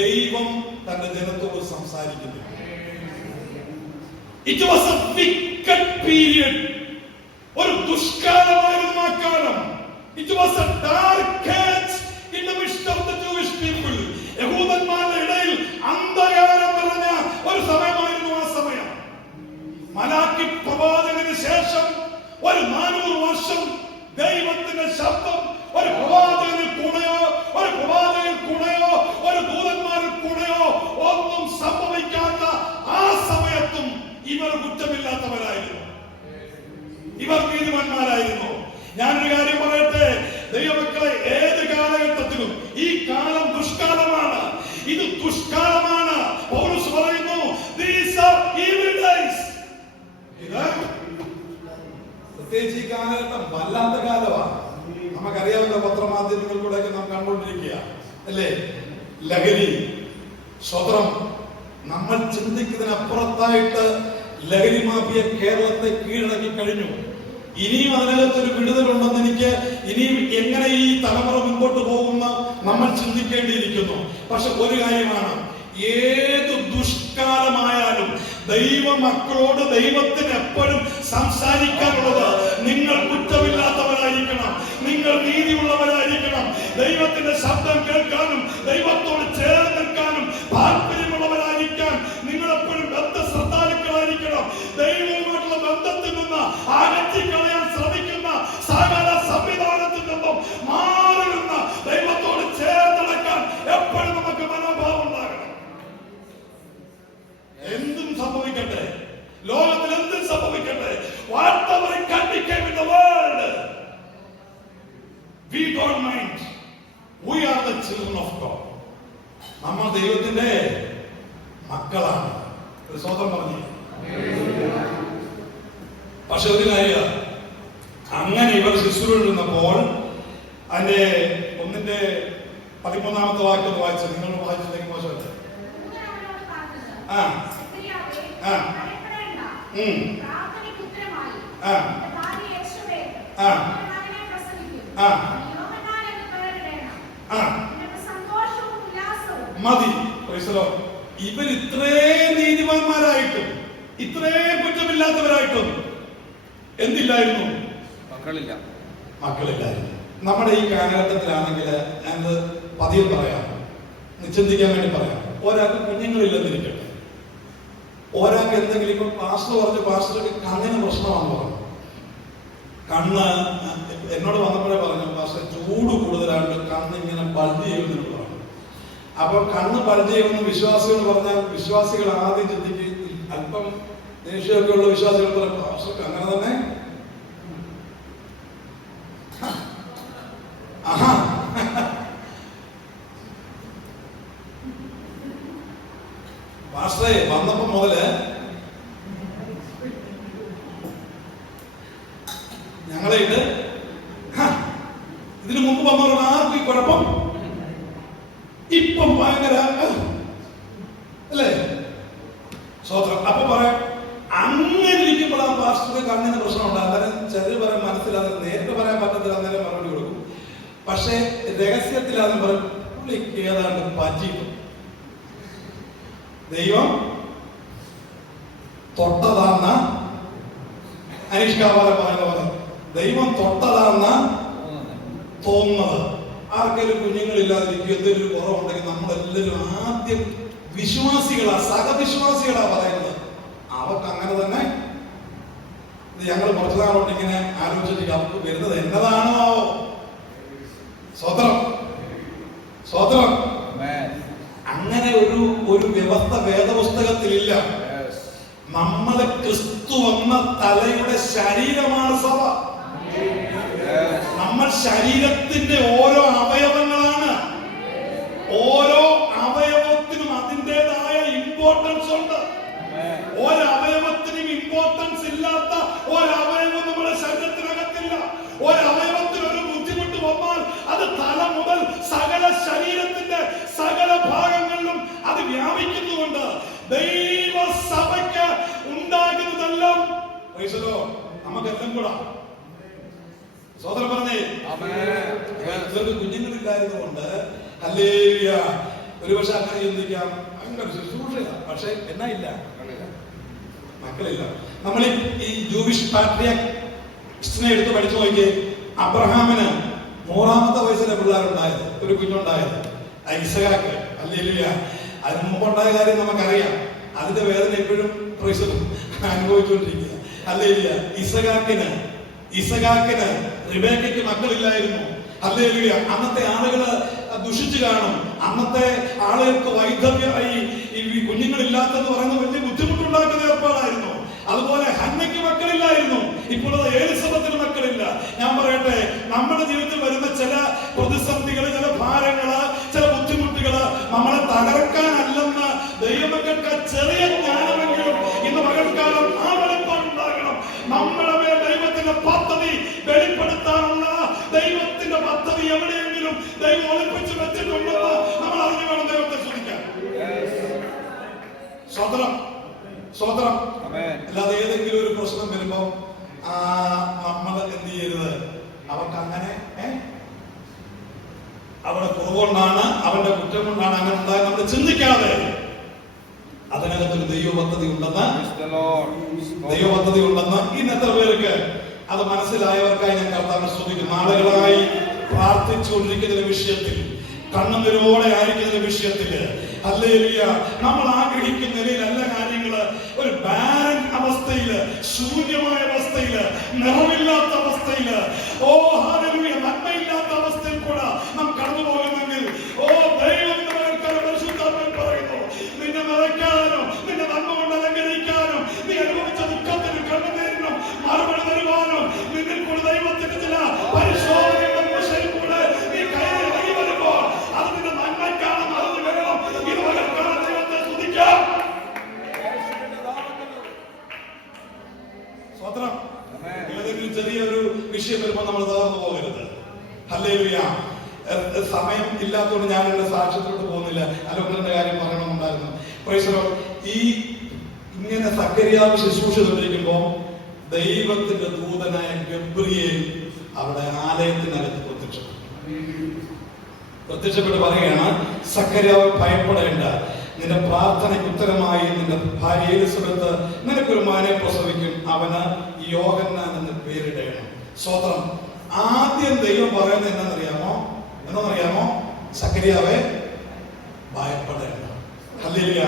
ദൈവം തന്റെ ജനത്തോട് സംസാരിക്കുന്നു. It was a wicked period. ഒരു ദുഷ്കാലമായിരുന്നു ആ കാലം. It was a dark age in the midst of the Jewish people. യഹൂദന്മാരുടെ ഇടയിൽ അന്ധകാരം നിറഞ്ഞ ഒരു സമയമായിരുന്നു ആ സമയം. മലാക്കി പ്രവാചകന് ശേഷം ഒരു 400 വർഷം ദൈവത്തിന്റെ ശബ്ദം ഒരു പ്രവാചകനിൽ കൂടെയോ ഒരു ദൂതന്മാരിൽ കൂടെയോ ഒന്നും സംഭവിക്കാത്ത ആ സമയത്തും ഇവർ കുറ്റമില്ലാത്തവരായിരുന്നു, ഇവർ നീതിമാന്മാരായിരുന്നു. ഞാനൊരു കാര്യം പറയട്ടെ, ദൈവമക്കളെ, ഏത് കാലഘട്ടത്തിലും ഈ കാലം ദുഷ്കാലമാണ്. ഇത് ദുഷ്കാലമാണ്. പൗലോസ് പറയുന്നു, these are evil days. പ്രത്യേകിച്ച് ഈ കാലഘട്ടം വല്ലാത്ത കാലമാണ്. നമുക്കറിയാവുന്ന പത്രമാധ്യമങ്ങളിലൂടെയൊക്കെ നാം കണ്ടുകൊണ്ടിരിക്കുക അല്ലേ? ലഹരി, സ്വത്രം, നമ്മൾ ചിന്തിക്കുന്നതിനപ്പുറത്തായിട്ട് ലഹരി മാഫിയ കേരളത്തെ കീഴടക്കി കഴിഞ്ഞു. ഇനിയും അതിനകത്തൊരു വിടുതലുണ്ടെന്ന് ഇനിയും എങ്ങനെ ഈ തലമുറ മുമ്പോട്ട് പോകുന്ന നമ്മൾ ചിന്തിക്കേണ്ടിയിരിക്കുന്നു. പക്ഷെ ഒരു കാര്യമാണ്, ഏത് ദുഷ്കാലമായാലും ദൈവമക്കളോട് ദൈവത്തിന് എപ്പോഴും സംസാരിക്കാനുള്ളത്, നിങ്ങൾ കുറ്റമില്ലാത്തവരായിരിക്കണം, നിങ്ങൾ നീതിയുള്ളവരായിരിക്കണം, ദൈവത്തിന്റെ ശബ്ദം കേൾക്കാനും ദൈവത്തോട് ചേർന്ന് നിൽക്കാനും താല്പര്യമുള്ളവരായിരിക്കാൻ നിങ്ങൾ എപ്പോഴും ബന്ധശ്രദ്ധാലുക്കളായിരിക്കണം. ദൈവവുമായിട്ടുള്ള ബന്ധത്തിൽ നിന്ന് അകറ്റിക്കളയാൻ ശ്രമിക്കുന്ന സകല സംവിധാനത്തിൽ നിന്നും മാറി നിന്ന് ദൈവത്തോട് ചേർന്ന് നടക്കാൻ എപ്പോഴും നമുക്ക് മനോഭാവം ഉണ്ടാകണം. എന്തും സംഭവിക്കട്ടെ, ലോകത്തിൽ എന്തും സംഭവിക്കട്ടെ, whatever can become in the world, we don't mind. We are the children of God. നമ്മൾ ദൈവത്തിന്റെ മക്കളാണ്. ഒരു സ്വന്തം പറഞ്ഞു. പക്ഷെ ഒരു കാര്യം, അങ്ങനെ ഇവർ ശുശ്രൂഷിരുന്നപ്പോൾ അതിന്റെ 1:13 വാക്യം വായിച്ചു. നിങ്ങൾ വായിച്ചില്ലെങ്കിൽ മോശമല്ല. മതി. ഇവർ ഇത്രേ നീതിമാന്മാരായിട്ടും ഇത്രേ കുറ്റമില്ലാത്തവരായിട്ടും എന്തില്ലായിരുന്നു? മക്കളില്ലായിരുന്നു. നമ്മുടെ ഈ കാലഘട്ടത്തിലാണെങ്കിൽ ഞാനത് പതിയെ പറയാം, ചിന്തിക്കാൻ വേണ്ടി പറയാം. ഒരാൾക്ക് കുഞ്ഞുങ്ങളില്ലെന്നിരിക്കട്ടെ, ഒരാൾക്ക് എന്തെങ്കിലും ഇപ്പൊ പാസ്റ്റർ പറഞ്ഞ് പാസ്റ്റർക്ക് കണ്ണിന് പ്രശ്നമാണെന്ന് പറഞ്ഞു. കണ്ണ് എന്നോട് വന്നപ്പോഴേ പറഞ്ഞു, പാസ്റ്റർ ചൂട് കൂടുതലായിട്ട് കണ്ണിങ്ങനെ ബൾജ് ചെയ്യുമെന്ന് പറഞ്ഞു. അപ്പൊ കണ്ണ് ബൾജ് ചെയ്യുമെന്ന് വിശ്വാസികൾ പറഞ്ഞാൽ വിശ്വാസികൾ ആദ്യം ചിന്തിക്കും, അല്പം ദേഷ്യമൊക്കെ ഉള്ള വിശ്വാസികൾ പറയും, പാസ്റ്റർക്ക് അങ്ങനെ തന്നെ. പാസ്റ്ററെ വന്നപ്പോ മുതല് ഞങ്ങളെ ഇതിനു മുമ്പ് വന്നവരുടെ ആർക്കും ഈ കുഴപ്പം ഇപ്പം ഭയങ്കര അല്ലേ? സ്വത്രം. അപ്പൊ പറയാം, അങ്ങനെ ഇരിക്കുമ്പോൾ ആ പാസ്റ്റർക്ക് കണ്ണിന് പ്രശ്നമുണ്ട്. അന്നേരം ചെറിയ പറയാൻ മനസ്സിലാതെ നേരിട്ട് പറയാൻ പറ്റത്തില്ല, അന്നേരം മറുപടി കൊടുക്കും. പക്ഷെ രഹസ്യത്തിലാതെ പറയും, പുള്ളിക്ക് ഏതാണ്ട് പറ്റിയിട്ടു. ദൈവം തൊട്ടതാന്ന അനിഷ്കാവാലെ പറയുന്ന പോലെ ദൈവം തൊട്ടതാന്ന തോന്നുന്നത്. ആർക്കെങ്കിലും കുഞ്ഞുങ്ങളില്ലാതിരിക്കും, എന്തെങ്കിലും കുറവുണ്ടെങ്കിൽ നമ്മളെല്ലാവരും ആദ്യം വിശ്വാസികളാ, സഹവിശ്വാസികളാ പറയുന്നത്. അവർക്ക് അങ്ങനെ തന്നെ. ഞങ്ങൾ കുറച്ചു നാളോട്ട് ഇങ്ങനെ ആലോചിച്ചിട്ട് അവർക്ക് വരുന്നത് എന്നതാണോ? സ്വതന്ത്രം സ്വതന്ത്രം. അങ്ങനെ ഒരു വ്യവസ്ഥ വേദപുസ്തകത്തിലില്ല. നമ്മളെ ക്രിസ്തു എന്ന തലയുടെ ശരീരമാണ് സഭ. നമ്മൾ ശരീരത്തിന്റെ ഓരോ അവയവങ്ങളാണ്. ഓരോ അവയവത്തിനും അതിൻ്റെതായ ഇമ്പോർട്ടൻസ് ഉണ്ട്. ഒരവയവത്തിനും ഇമ്പോർട്ടൻസ് ഇല്ലാത്ത ഒരവയവം നമ്മുടെ ശരീരത്തിനകത്തില്ല. ഒരവയവത്തിന് ഒരു ബുദ്ധിമുട്ട് വന്നാൽ അത് തല മുതൽ സകല ശരീരത്തിന്റെ സകല ഭാഗങ്ങളിലും അത് വ്യാപിക്കുന്നുണ്ട്. ദൈവസഭയ്ക്ക് ഉണ്ടാകുന്നതെല്ലാം നമുക്കെല്ലാം കൂടാ. സോദരൻ പറഞ്ഞേ, ഇവർക്ക് കുഞ്ഞുങ്ങളില്ലായിരുന്നുകൊണ്ട് ഹല്ലേലൂയ. ഒരുപക്ഷെ അങ്ങനെ ചിന്തിക്കാം, ഭയങ്കര ശുശ്രൂഷയാ, പക്ഷെ എന്നാ ഇല്ല, മക്കളില്ല. നമ്മൾ ഈ ജൂവിഷ് പാട്രിയാർക്കിനെ എടുത്ത് പഠിച്ചു നോക്കിയേ. അബ്രഹാമിന് 100-ാമത്തെ വയസ്സിലെ പിള്ളേരുണ്ടായത്, ഒരു കുഞ്ഞുണ്ടായത് ഇസഹാക്ക്. ഹല്ലേലൂയ. അതിന് മുമ്പുണ്ടായ കാര്യം നമുക്കറിയാം. അതിന്റെ വേദന എപ്പോഴും അനുഭവിച്ചുകൊണ്ടിരിക്കുക. ഹല്ലേലൂയ. ഇസഹാക്കിന് റിബേക്കയ്ക്ക് മക്കളില്ലായിരുന്നു. ഹല്ലേലൂയ. അന്നത്തെ ആളുകള് ദുഷിച്ചു കാണും. അന്നത്തെ ആളുകൾക്ക് വൈധവ്യമായി ഈ കുഞ്ഞുങ്ങളില്ലാത്തെന്ന് പറയുന്നത് വലിയ ബുദ്ധിമുട്ടുണ്ടാക്കുന്ന ഏർപ്പാടായിരുന്നു. അതുപോലെ ഹന്നയ്ക്ക് മക്കളില്ലായിരുന്നു. ഇപ്പോൾ എലിസബത്തിന് മക്കളില്ല. ഞാൻ പറയട്ടെ, നമ്മുടെ ജീവിതത്തിൽ വരുന്ന ചില പ്രതിസന്ധികള്, ചില ഭാരങ്ങള്, ചില ബുദ്ധിമുട്ടുകള് നമ്മളെ തകർക്കാനല്ലെന്ന് ദൈവമക്കൾക്ക് ചെറിയ ജ്ഞാനമെങ്കിലും ഇന്ന് പകൽക്കാലം ആ വെളിപ്പാടുണ്ടാകണം. നമ്മുടെ മേൽ ദൈവത്തിന്റെ പദ്ധതി വെളിപ്പെടുത്താനുള്ള ദൈവത്തിന്റെ പദ്ധതി എവിടെയെങ്കിലും ദൈവം ഒളിപ്പിച്ചു വെച്ചിട്ടുണ്ടെന്ന് നമ്മൾ അറിഞ്ഞു വേണം ദൈവത്തെ സ്തുതിക്കാൻ. സ്വതന്ത്രം സ്വതന്ത്രം. അല്ലാതെ ഏതെങ്കിലും ഒരു പ്രശ്നം വരുമ്പോ നമ്മൾ എന്ത് ചെയ്യരുത്, അവർക്ക് അങ്ങനെ അവിടെ കുറവുകൊണ്ടാണ്, അവന്റെ കുറ്റം കൊണ്ടാണ് അങ്ങനെ ഉണ്ടായത് നമ്മൾ ചിന്തിക്കാതെ അതിനകത്തൊരു ദൈവ പദ്ധതി ഉണ്ടെന്ന് ഇന്ന് എത്ര പേർക്ക് അത് മനസ്സിലായവർക്കായി ഞാൻ കർത്താവിനെ സ്തുതിക്കുന്നു. നാളുകളായി പ്രാർത്ഥിച്ചുകൊണ്ടിരിക്കുന്ന വിഷയത്തിൽ, കണ്ണുനീരോടെ ആയിരിക്കുന്ന വിഷയത്തില് ഹല്ലേലൂയ, നമ്മൾ ആഗ്രഹിക്കുന്ന നിലയിലല്ല കാര്യങ്ങള്. ഒരു ബാരൻ അവസ്ഥയില്, ശൂന്യമായ അവസ്ഥയില്, നിറമില്ലാത്ത അവസ്ഥയില്, ഹല്ലേലൂയ, നന്മയില്ലാത്ത അവസ്ഥയിൽ കൂടെ നാം കടന്നു പോകുന്നെങ്കിൽ ദൈവം പറയുന്നു, നിന്നെ നിറയ്ക്കാനും നിന്നെ നന്മ കൊണ്ട് അലങ്കരിക്കാനും നീ അനുഭവിച്ച ദുഃഖത്തിനും കണ്ണുനീരിനും മറുപടി തരുവാനും നിന്നിൽ കൂടെ ദൈവത്തിന്റെ ചില പരിശോധനയുടെ ദിശയിൽ കൂടെ നീ കൈ വരുമ്പോൾ അത് നിന്റെ നന്മയ്ക്കാണ് മറന്നു വരണം. ഇത് പകൽക്കാലം ദൈവത്തെ സ്തുതിക്കാം. സ്വതന്ത്രം. ഏതെങ്കിലും ചെറിയൊരു വിഷയം ഹല്ലേലൂയ. സമയം ഇല്ലാത്തതുകൊണ്ട് ഞാൻ എന്റെ സാക്ഷ്യത്തോട്ട് പോകുന്നില്ല. അലോകന്റെ കാര്യം പറയണമെന്നുണ്ടായിരുന്നു. Praise the Lord. ഈ ഇങ്ങനെ സക്കറിയാവ് ശുശ്രൂഷ ചെയ്തുകൊണ്ടിരിക്കുമ്പോ ദൈവത്തിന്റെ ദൂതനായ ഗബ്രിയേൽ അവിടെ ആലയത്തിനകത്ത് പ്രത്യക്ഷപ്പെട്ട് പറയുകയാണ്, സക്കറിയാവ് ഭയപ്പെടേണ്ട, നിന്റെ പ്രാർത്ഥനയ്ക്ക് ഉത്തരമായി നിന്റെ ഭാര്യ എലിസബത്ത് നിനക്കൊരു മകനെ പ്രസവിക്കും, അവന് യോഹന്നാൻ എന്ന് പേരിടണം. സ്തോത്രം. ആദ്യം ദൈവം പറയുന്നത് എന്താണെന്നറിയാമോ? സക്കറിയാവേ ഭയപ്പെടേണ്ട. ഹല്ലേലൂയ.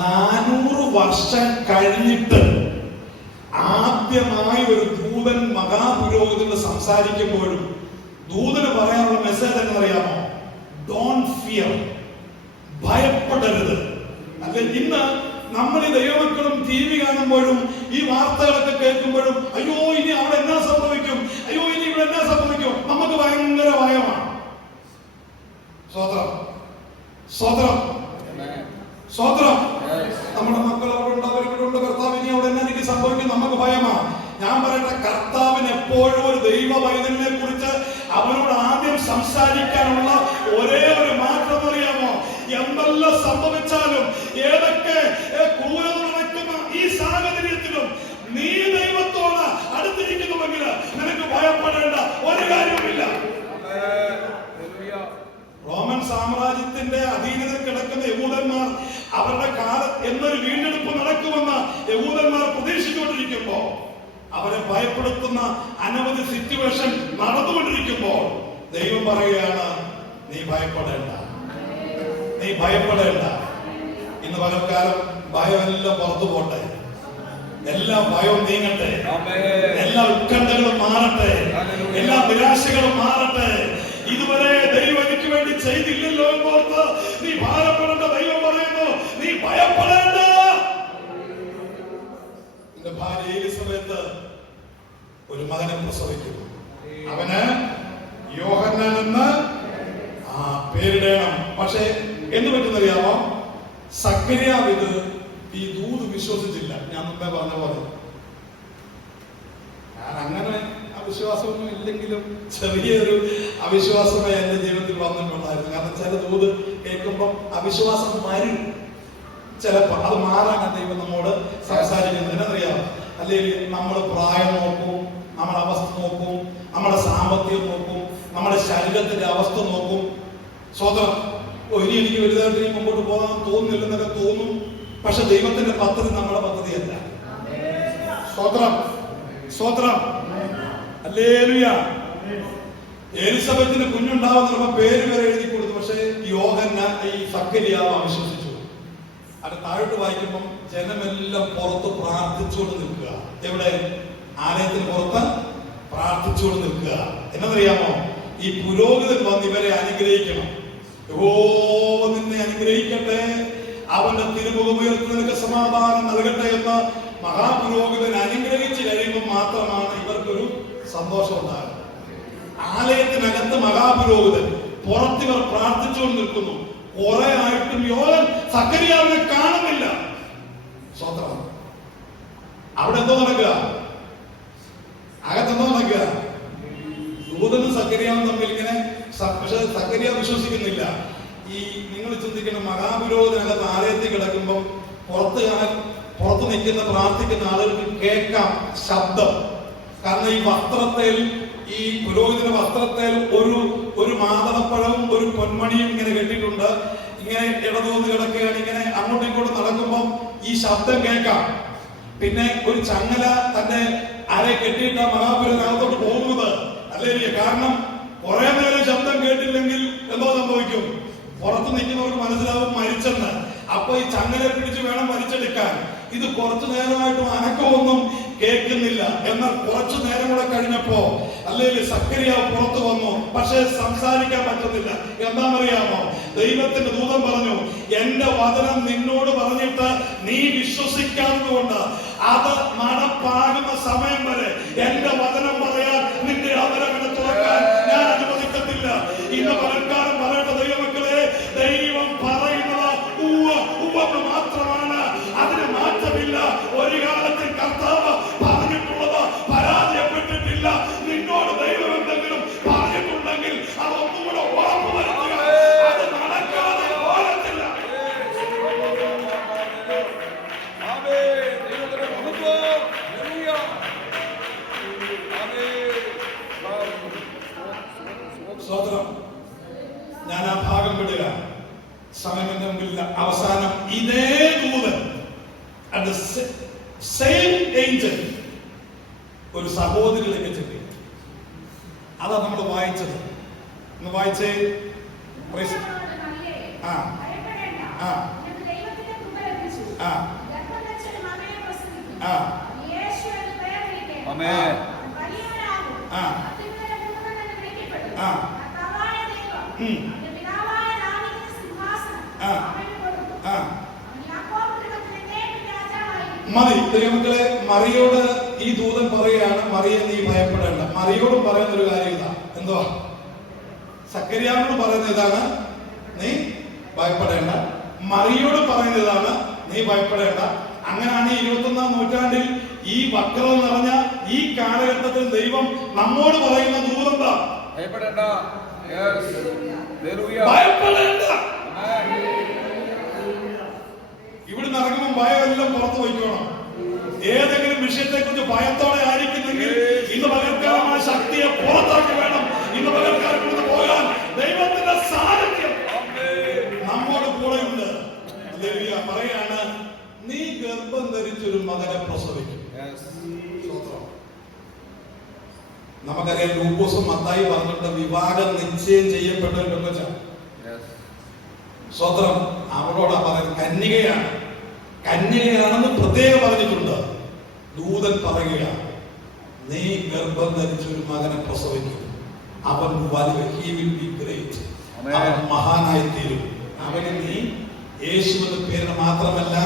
400 വർഷം കഴിഞ്ഞിട്ട് ആദ്യമായി ഒരു ദൂതൻ മഹാപുരോഹിതനോട് സംസാരിക്കുമ്പോഴും ദൂതന് പറയാനുള്ള മെസ്സേജ് എന്നറിയാമോ? ഡോണ്ട് ഫിയർ, ഭയപ്പെടരുത്. അല്ലെ, ഇന്ന് നമ്മൾ ഈ ദൈവമക്കളും ടി വി കാണുമ്പോഴും ഈ വാർത്തകളൊക്കെ കേൾക്കുമ്പോഴും അയ്യോ ഇനി അവിടെ എന്നാ സംഭവിക്കും, അയ്യോ ഇനി ഇവിടെ എന്നാ സംഭവിക്കും, നമുക്ക് ഭയങ്കര ഭയമാണ്. സ്വതന്ത്രം സ്വതന്ത്രം സ്വതന്ത്രം. നമ്മുടെ മക്കൾ അവിടെ ഉണ്ട്, അവരിവിടെ കർത്താവ് ഇനി അവിടെ എന്നാ എനിക്ക് സംഭവിക്കും, നമുക്ക് ഭയമാണ്. ഞാൻ പറയട്ടെ, കർത്താവിന് എപ്പോഴും ഒരു ദൈവ പൈതലിനെ കുറിച്ച് അവനോട് ആദ്യം സംസാരിക്കാനുള്ള ഒരേ ഒരു മാറ്റം അറിയാമോ? എന്തെല്ലാം സംഭവിച്ചാലും, ഏതൊക്കെ ക്രൂരത നടക്കുന്ന ഈ സാഹചര്യത്തിലും നീ ദൈവത്തോട് അടുത്തിരിക്കുന്നുവെങ്കിൽ നിനക്ക് ഭയപ്പെടേണ്ട ഒരു കാര്യവുമില്ല. റോമൻ സാമ്രാജ്യത്തിന്റെ അധീനതയിൽ കിടക്കുന്ന യഹൂദന്മാർ അവരുടെ കാലത്ത് എന്നൊരു വീണ്ടെടുപ്പ് നടക്കുമെന്ന് യഹൂദന്മാർ പ്രതീക്ഷിച്ചുകൊണ്ടിരിക്കുമ്പോ, അവരെ ഭയപ്പെടുത്തുന്ന അനവധി സിറ്റുവേഷൻ നടന്നുകൊണ്ടിരിക്കുമ്പോൾ ദൈവം പറയുകയാണ്, നീ ഭയപ്പെടേണ്ട, നീ ഭയപ്പെടേണ്ട. ഇന്ന് പകൽക്കാലം ഭയമെല്ലാം പുറത്തു പോട്ടെ, എല്ലാ ഭയവും നീങ്ങട്ടെ, എല്ലാ ഉത്കണ്ഠകളും മാറട്ടെ, എല്ലാ നിരാശകളും മാറട്ടെ. ഇതുവരെ ദൈവം എനിക്ക് വേണ്ടി ചെയ്തില്ലല്ലോ എന്നോർത്ത് നീ ഭാരപ്പെടേണ്ട. ദൈവം പറയുന്നു, നീ ഭയപ്പെടേണ്ട. എന്റെ ഭാര്യ എലിസബത്ത് ഒരു മകനെ പ്രസവിക്കുന്നു, അവന് യോഹന്നാൻ എന്ന് പേരിടണം. പക്ഷേ എന്ത് പറ്റുന്നറിയാമോ? സക്കറിയാവ് ഈ ദൂത് വിശ്വസിച്ചില്ല. ഞാൻ മുമ്പേ പറഞ്ഞ പോലെ ഞാൻ അങ്ങനെ അവിശ്വാസമൊന്നും ഇല്ലെങ്കിലും ചെറിയൊരു അവിശ്വാസമേ എന്റെ ജീവിതത്തിൽ വന്നിട്ടുണ്ടായിരുന്നു. കാരണം ചില ദൂത് കേൾക്കുമ്പോൾ അവിശ്വാസം വരും. ചിലപ്പോൾ അത് മാറാനാണ് ദൈവം നമ്മോട് സംസാരിക്കുന്നത്. എന്നറിയാം, അല്ലെങ്കിൽ നമ്മൾ പ്രായം നോക്കും, നമ്മുടെ അവസ്ഥ നോക്കും, നമ്മുടെ സാമ്പത്തികം നോക്കും, നമ്മുടെ ശരീരത്തിന്റെ അവസ്ഥ നോക്കും. സ്വതന്ത്രം. ഇനി എനിക്ക് വലുതായിട്ട് മുമ്പോട്ട് പോകാൻ തോന്നുന്നില്ലെന്നൊക്കെ തോന്നും. പക്ഷെ ദൈവത്തിന്റെ പദ്ധതി നമ്മുടെ പദ്ധതിയല്ല. സ്തോത്രം സ്തോത്രം. ഹല്ലേലൂയ. എലിസബത്തിന് കുഞ്ഞുണ്ടാവുന്ന പേര് വരെ എഴുതി കൊടുത്തു. പക്ഷെ യോഹന്നാൻ ഈ സക്കറിയാവ് അവിശ്വസിച്ചു. അത് താഴോട്ട് വായിക്കുമ്പം ജനമെല്ലാം പുറത്ത് പ്രാർത്ഥിച്ചുകൊണ്ട് നിൽക്കുക. എവിടെ? ആലയത്തിന് പുറത്ത് പ്രാർത്ഥിച്ചുകൊണ്ട് നിൽക്കുക. എന്നറിയാമോ? ഈ പുരോഹിതൻ വന്ന് ഇവരെ അനുഗ്രഹിക്കണം. യഹോവ നിന്നെ അനുഗ്രഹിക്കട്ടെ, അവന്റെ തിരുമുഖം ഉയർത്തി നിനക്ക് സമാധാനം നൽകട്ടെ എന്ന് മഹാപുരോഹിതൻ അനുഗ്രഹിച്ചു കഴിയുമ്പോൾ മാത്രമാണ് ഇവർക്കൊരു സന്തോഷം ഉണ്ടാകുന്നത്. ആലയത്തിനകത്ത് മഹാപുരോഹിതൻ, പുറത്തിവർ പ്രാർത്ഥിച്ചുകൊണ്ട് നിൽക്കുന്നു. കുറെ ആയിട്ടും സക്കറിയാവിനെ കാണുന്നില്ല. സ്വതന്ത്രം. അവിടെ എന്തോ നടക്കുക? അകത്തെന്തോ നടക്കുക? ദൂതനും സക്കറിയാവും തമ്മിൽ ഇങ്ങനെ. പക്ഷെ സക്കറിയാവ് വിശ്വസിക്കുന്നില്ല. ഈ നിങ്ങൾ ചിന്തിക്കണം, മഹാപുരോഹിതനകത്ത് ആലയത്തിൽ കിടക്കുമ്പോൾ പുറത്ത് നിൽക്കുന്ന പ്രാർത്ഥിക്കുന്ന ആളുകൾക്ക് കേൾക്കാം ശബ്ദം. കാരണം ഈ വസ്ത്രത്തിൽ, ഈ പുരോഹിതന്റെ വസ്ത്രത്തിൽ ഒരു മാതളപ്പഴവും ഒരു പൊന്മണിയും ഇങ്ങനെ കെട്ടിയിട്ടുണ്ട്. ഇങ്ങനെ ഇടതൂന്ന് കിടക്കുകയാണ്. ഇങ്ങനെ അങ്ങോട്ടും ഇങ്ങോട്ടും നടക്കുമ്പോൾ ഈ ശബ്ദം കേൾക്കാം. പിന്നെ ഒരു ചങ്ങല തന്റെ അരെ കെട്ടിയിട്ട മഹാപുരോഹിതനകത്തോട്ട് പോകുന്നത് അല്ലേ? കാരണം കുറെ നേരം ശബ്ദം കേട്ടില്ലെങ്കിൽ എന്തോ സംഭവിക്കും? പുറത്ത് നിൽക്കുന്നവർക്ക് മനസ്സിലാവും മരിച്ചെന്ന്. അപ്പൊ ഈ ചങ്ങലെ പിടിച്ച് വേണം വലിച്ചെടുക്കാൻ. ഇത് കുറച്ചു നേരമായിട്ടും അനക്കമൊന്നും കേൾക്കുന്നില്ല. എന്നാൽ കുറച്ചു നേരം കൂടെ കഴിഞ്ഞപ്പോ അല്ലെങ്കിൽ സക്കറിയാവ് പുറത്തു വന്നു. പക്ഷെ സംസാരിക്കാൻ പറ്റുന്നില്ല. എന്താണെന്നറിയാമോ? ദൈവത്തിന്റെ ദൂതൻ പറഞ്ഞു, എന്റെ വചനം നിന്നോട് പറഞ്ഞിട്ട് നീ വിശ്വസിക്കാത്തതുകൊണ്ട് അത് നടപ്പാകുന്ന സമയം വരെ എന്റെ വചനം പറയാൻ നിന്റെ അവരങ്ങനെ തുറക്കാൻ ഞാൻ അനുവദിക്കത്തില്ല. ഇന്ന് പലർക്കാരും പറയേണ്ട ദൈവമക്കളെ, ദൈവം പറയുന്നത് മാത്രമാണ്, അതിന് മാറ്റമില്ല. ഒരു കാലത്തിൽ കർത്താവ് പറഞ്ഞിട്ടുള്ളത് പരാജയപ്പെട്ടിട്ടില്ല. നിന്നോട് ദൈവം എന്തെങ്കിലും പറഞ്ഞിട്ടുണ്ടെങ്കിൽ ഞാൻ ആ ഭാഗം വിടുക, സമയത്തിന്റെ മുമ്പിൽ. അവസാനം ഇതേ ദൂതൻ സെയിം ഏഞ്ചൽ ഒരു സഹോദരിയിലേക്ക് ചെല്ലി. അതാ നമ്മൾ വായിച്ചത്. ഒന്ന് വായിച്ചേ. ആ ആ ആ ആ മതി. ദൈവമക്കളെ, മറിയോട് ഈ ദൂതൻ പറയുകയാണ്, മറിയെ നീ ഭയപ്പെടേണ്ട. മറിയോടും പറയുന്ന ഒരു കാര്യം ഇതാ. എന്തുവാ? സക്കറിയാനോട് പറയുന്ന ഇതാണ്, നീ ഭയപ്പെടേണ്ട. മറിയോട് പറയുന്ന ഇതാണ്, നീ ഭയപ്പെടേണ്ട. അങ്ങനെയാണ് 21-ാം നൂറ്റാണ്ടിൽ ഈ വക്രത നിറഞ്ഞ ഈ കാലഘട്ടത്തിൽ ദൈവം നമ്മോട് പറയുന്ന ദൂതെന്താ? ഭയപ്പെടേണ്ട. ഇവിടുന്ന് ഇറങ്ങുമ്പോൾ ഭയമെല്ലാം പുറത്തു പോയിക്കോണം. ഏതെങ്കിലും വിഷയത്തെ കുറിച്ച് ഭയത്തോടെ ആയിരിക്കുന്നെങ്കിൽ ഇന്ന് പകർക്കാനും ആ ശക്തിയെ പുറത്താക്കി വേണം ഇന്ന് പകർക്കാനും പോകാൻ. ദൈവത്തിന്റെ സാന്നിധ്യം നമ്മോട് കൂടെയുണ്ട്. പറയാണ്, നീ ഗർഭം ധരിച്ചൊരു മകനെ പ്രസവിക്കും. നമുക്കറിയാം, ലൂക്കോസും മത്തായി പറഞ്ഞിട്ട് വിവാഹം നിശ്ചയം ചെയ്യപ്പെട്ട ഒരു പെൺകൊച്ച. സ്വത്രം അവളോടാ പറയുന്നത്, കന്യകയാണ്. കന്യകയാണെന്ന് പ്രത്യേകം പറഞ്ഞിട്ടുണ്ട്. ദൂതൻ പറയുകയാണ്, നീ ഗർഭം ധരിച്ചൊരു മകനെ പ്രസവിക്കും. അവൻ അവൻ മഹാനായി തീരും. അവന് നീ യേശു എന്ന പേരിന് മാത്രമല്ല,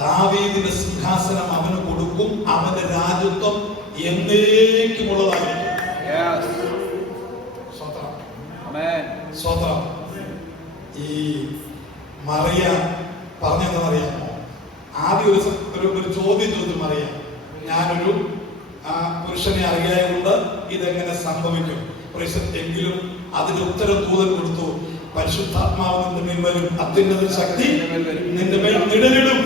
ദാവീദിന്റെ സിംഹാസനം അവന് കൊടുക്കും. അവന്റെ രാജ്യത്വം എന്നേക്കുമുള്ളതായിരിക്കും. സ്വത്രം. ഈ മറിയ പറഞ്ഞെന്നറിയാമോ? ആദ്യം ഒരു ചോദ്യം ചോദിച്ചു മറിയ, ഞാനൊരു പുരുഷനെ അറിയായതുകൊണ്ട് ഇതെങ്ങനെ സംഭവിക്കും? എങ്കിലും അതിന്റെ ഉത്തരം ദൂതൻ കൊടുത്തു, പരിശുദ്ധാത്മാവ് നിന്റെ മേൽ വരും, അത്യുന്നത ശക്തി നിന്റെ മേൽ നിഴലിടും.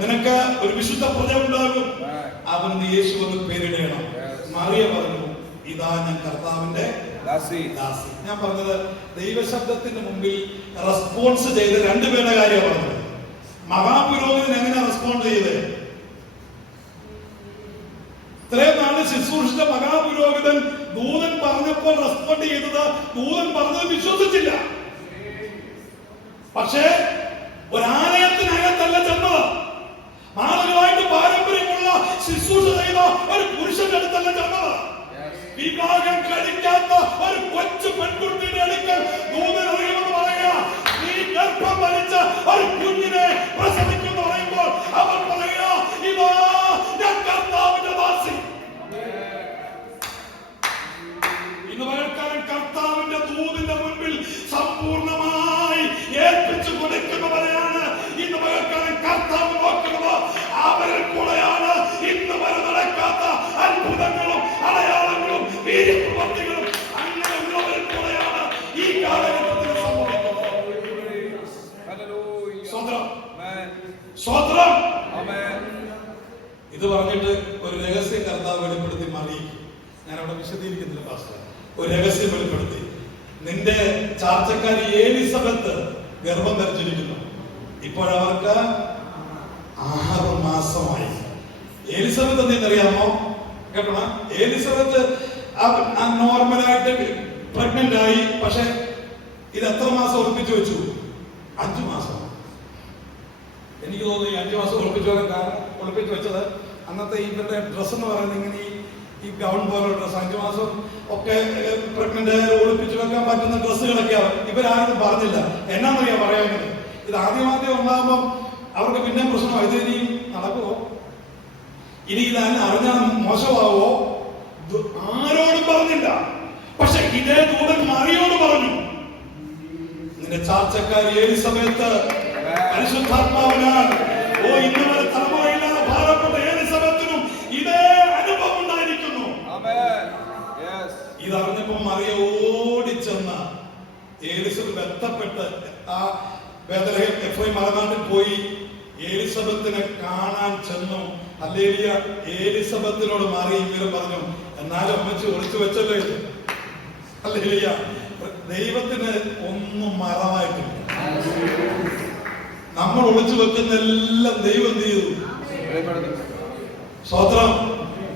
നിനക്ക് ഒരു വിശുദ്ധ പ്രജ ഉണ്ടാകും, അവന് യേശു എന്ന് പേരിടണം. മറിയ പറഞ്ഞു, ഇതാ ഞാൻ കർത്താവിന്റെ ദാസി. ഞാൻ പറഞ്ഞത്, ദൈവശബ്ദത്തിന്റെ മുമ്പിൽ റെസ്പോൺസ് ചെയ്ത് രണ്ടുപേരുടെ കാര്യം പറഞ്ഞത്. മഹാപുരോഹിതൻ എങ്ങനെ റെസ്പോണ്ട് ചെയ്ത്? ഇത്രയും നാള് ശുശ്രൂഷിച്ച മഹാപുരോഹിതൻ ദൂതൻ പറഞ്ഞപ്പോൾ റെസ്പോണ്ട് ചെയ്തത്, ദൂതൻ പറഞ്ഞത് വിശ്വസിച്ചില്ല. പക്ഷേ ഒരാലയത്തിനകത്തല്ല ചെന്നത്, മാനവമായിട്ട് പാരമ്പര്യമുള്ള ശുശ്രൂഷ ചെയ്ത ഒരു പുരുഷന്റെ അടുത്തല്ല ചെന്നത്. വിവാഹം കഴിക്കാത്ത ഒരു കൊച്ചു പെൺകുട്ടിയുടെ അടുക്കൽ ദൂതൻ അറിയുമെന്ന് പറയുക. നീ ഗർഭം ധരിച്ച ഒരു കുഞ്ഞിനെ പ്രസവിക്കുന്നു പറയുമ്പോൾ അവൻ പറയുക, ഇതാ ഞാൻ കർത്താവിന്റെ ദാസി. ഇന്ന് പകൽക്കാലം കർത്താവിന്റെ ദൂതിന്റെ മുൻപിൽ സമ്പൂർണമായി ഏൽപ്പിച്ചു കൊടുക്കുന്നവരെയാണ് ഇന്ന് പകൽക്കാലം കർത്താവ് നോക്കുന്നത്. അവരിൽ കൂടെയാണ് ഇന്ന് വരെ നടക്കാത്ത അത്ഭുതങ്ങളും അടയാളങ്ങളും വീര്യപ്രവർത്തികളും അങ്ങനെയുള്ളവരിൽ കൂടെയാണ് ഈ കാലഘട്ടത്തിൽ സ്വത്രം. ഇത് പറഞ്ഞിട്ട് ഒരു രഹസ്യം കർത്താവ് വെളിപ്പെടുത്തി മറിയിക്കും. ഞാൻ അവിടെ വിശദീകരിക്കുന്നില്ല പാസ്റ്റർ. ഒരു രഹസ്യം വെളിപ്പെടുത്തി, നിന്റെ ചാർച്ചക്കാരി എലിസബത്ത് ഗർഭം ധരിച്ചിരിക്കുന്നു. ഇപ്പോഴവർക്ക് 6 മാസമായി. എലിസബത്ത് എന്തെന്നറിയാമോ? കേട്ടോ, എലിസബത്ത് നോർമലായിട്ട് പ്രഗ്നന്റ് ആയി. പക്ഷെ ഇത് എത്ര മാസം ഉറപ്പിച്ചു വെച്ചു? 5 മാസം. എനിക്ക് തോന്നുന്നു ഈ 5 മാസം ഒളിപ്പിച്ചു വെച്ചത് അന്നത്തെ ഇവരുടെ ഡ്രസ്സ് എന്ന് പറയുന്നത് ഇങ്ങനെ ഈ ഗൗൺ പോലുള്ള ഡ്രസ്സ് 5 മാസം ഒക്കെ പ്രഗ്നന്റ് ഒളിപ്പിച്ചു വെക്കാൻ പറ്റുന്ന ഡ്രസ്സുകളൊക്കെയാണ്. ഇവരാരും പറഞ്ഞില്ല. എന്നാന്നറിയാ പറയുന്നത്? ഇത് ആദ്യം ഉണ്ടാകുമ്പോൾ അവർക്ക് പിന്നെ പ്രശ്നമാണ്. ഇത് ഇനിയും നടക്കുമോ? ഇനി ഇതന്നെ അറിഞ്ഞാൽ മോശമാവോ? ആരോടും പറഞ്ഞില്ല. പക്ഷെ ഇതേ ദൂതൻ മറിയോട് പറഞ്ഞു, നിന്റെ ചാർച്ചക്കാരി എലിസബത്ത് പരിശുദ്ധാത്മാവിനാൽ ഇന്ന് വരെ തലമുറയില്ലാതെ ഭാരപ്പെട്ട എലിസബത്തിനും ഇതേ അനുഭവം ഉണ്ടായിരിക്കുന്നു. ഇതറിഞ്ഞപ്പോ മറിയ ഓടിച്ചെന്ന എലിസബത്ത് എത്തപ്പെട്ട് ആ ബേത്ലഹേം എഫ്രൈം മലനാട്ടിൽ പോയി എലിസബത്തിനെ കാണാൻ ചെന്നു. ഹല്ലേലൂയ. എലിസബത്തിനോട് മറിയ ഇങ്ങനെ പറഞ്ഞു, എന്നാലും അമ്മച്ചി ഒളിച്ചു വെച്ചല്ലേ. ഹല്ലേലൂയ. ദൈവത്തിന് ഒന്നും മറവായിട്ടില്ല. നമ്മൾ ഒളിച്ചു വെക്കുന്ന എല്ലാം ദൈവം ചെയ്തു. സ്തോത്രം.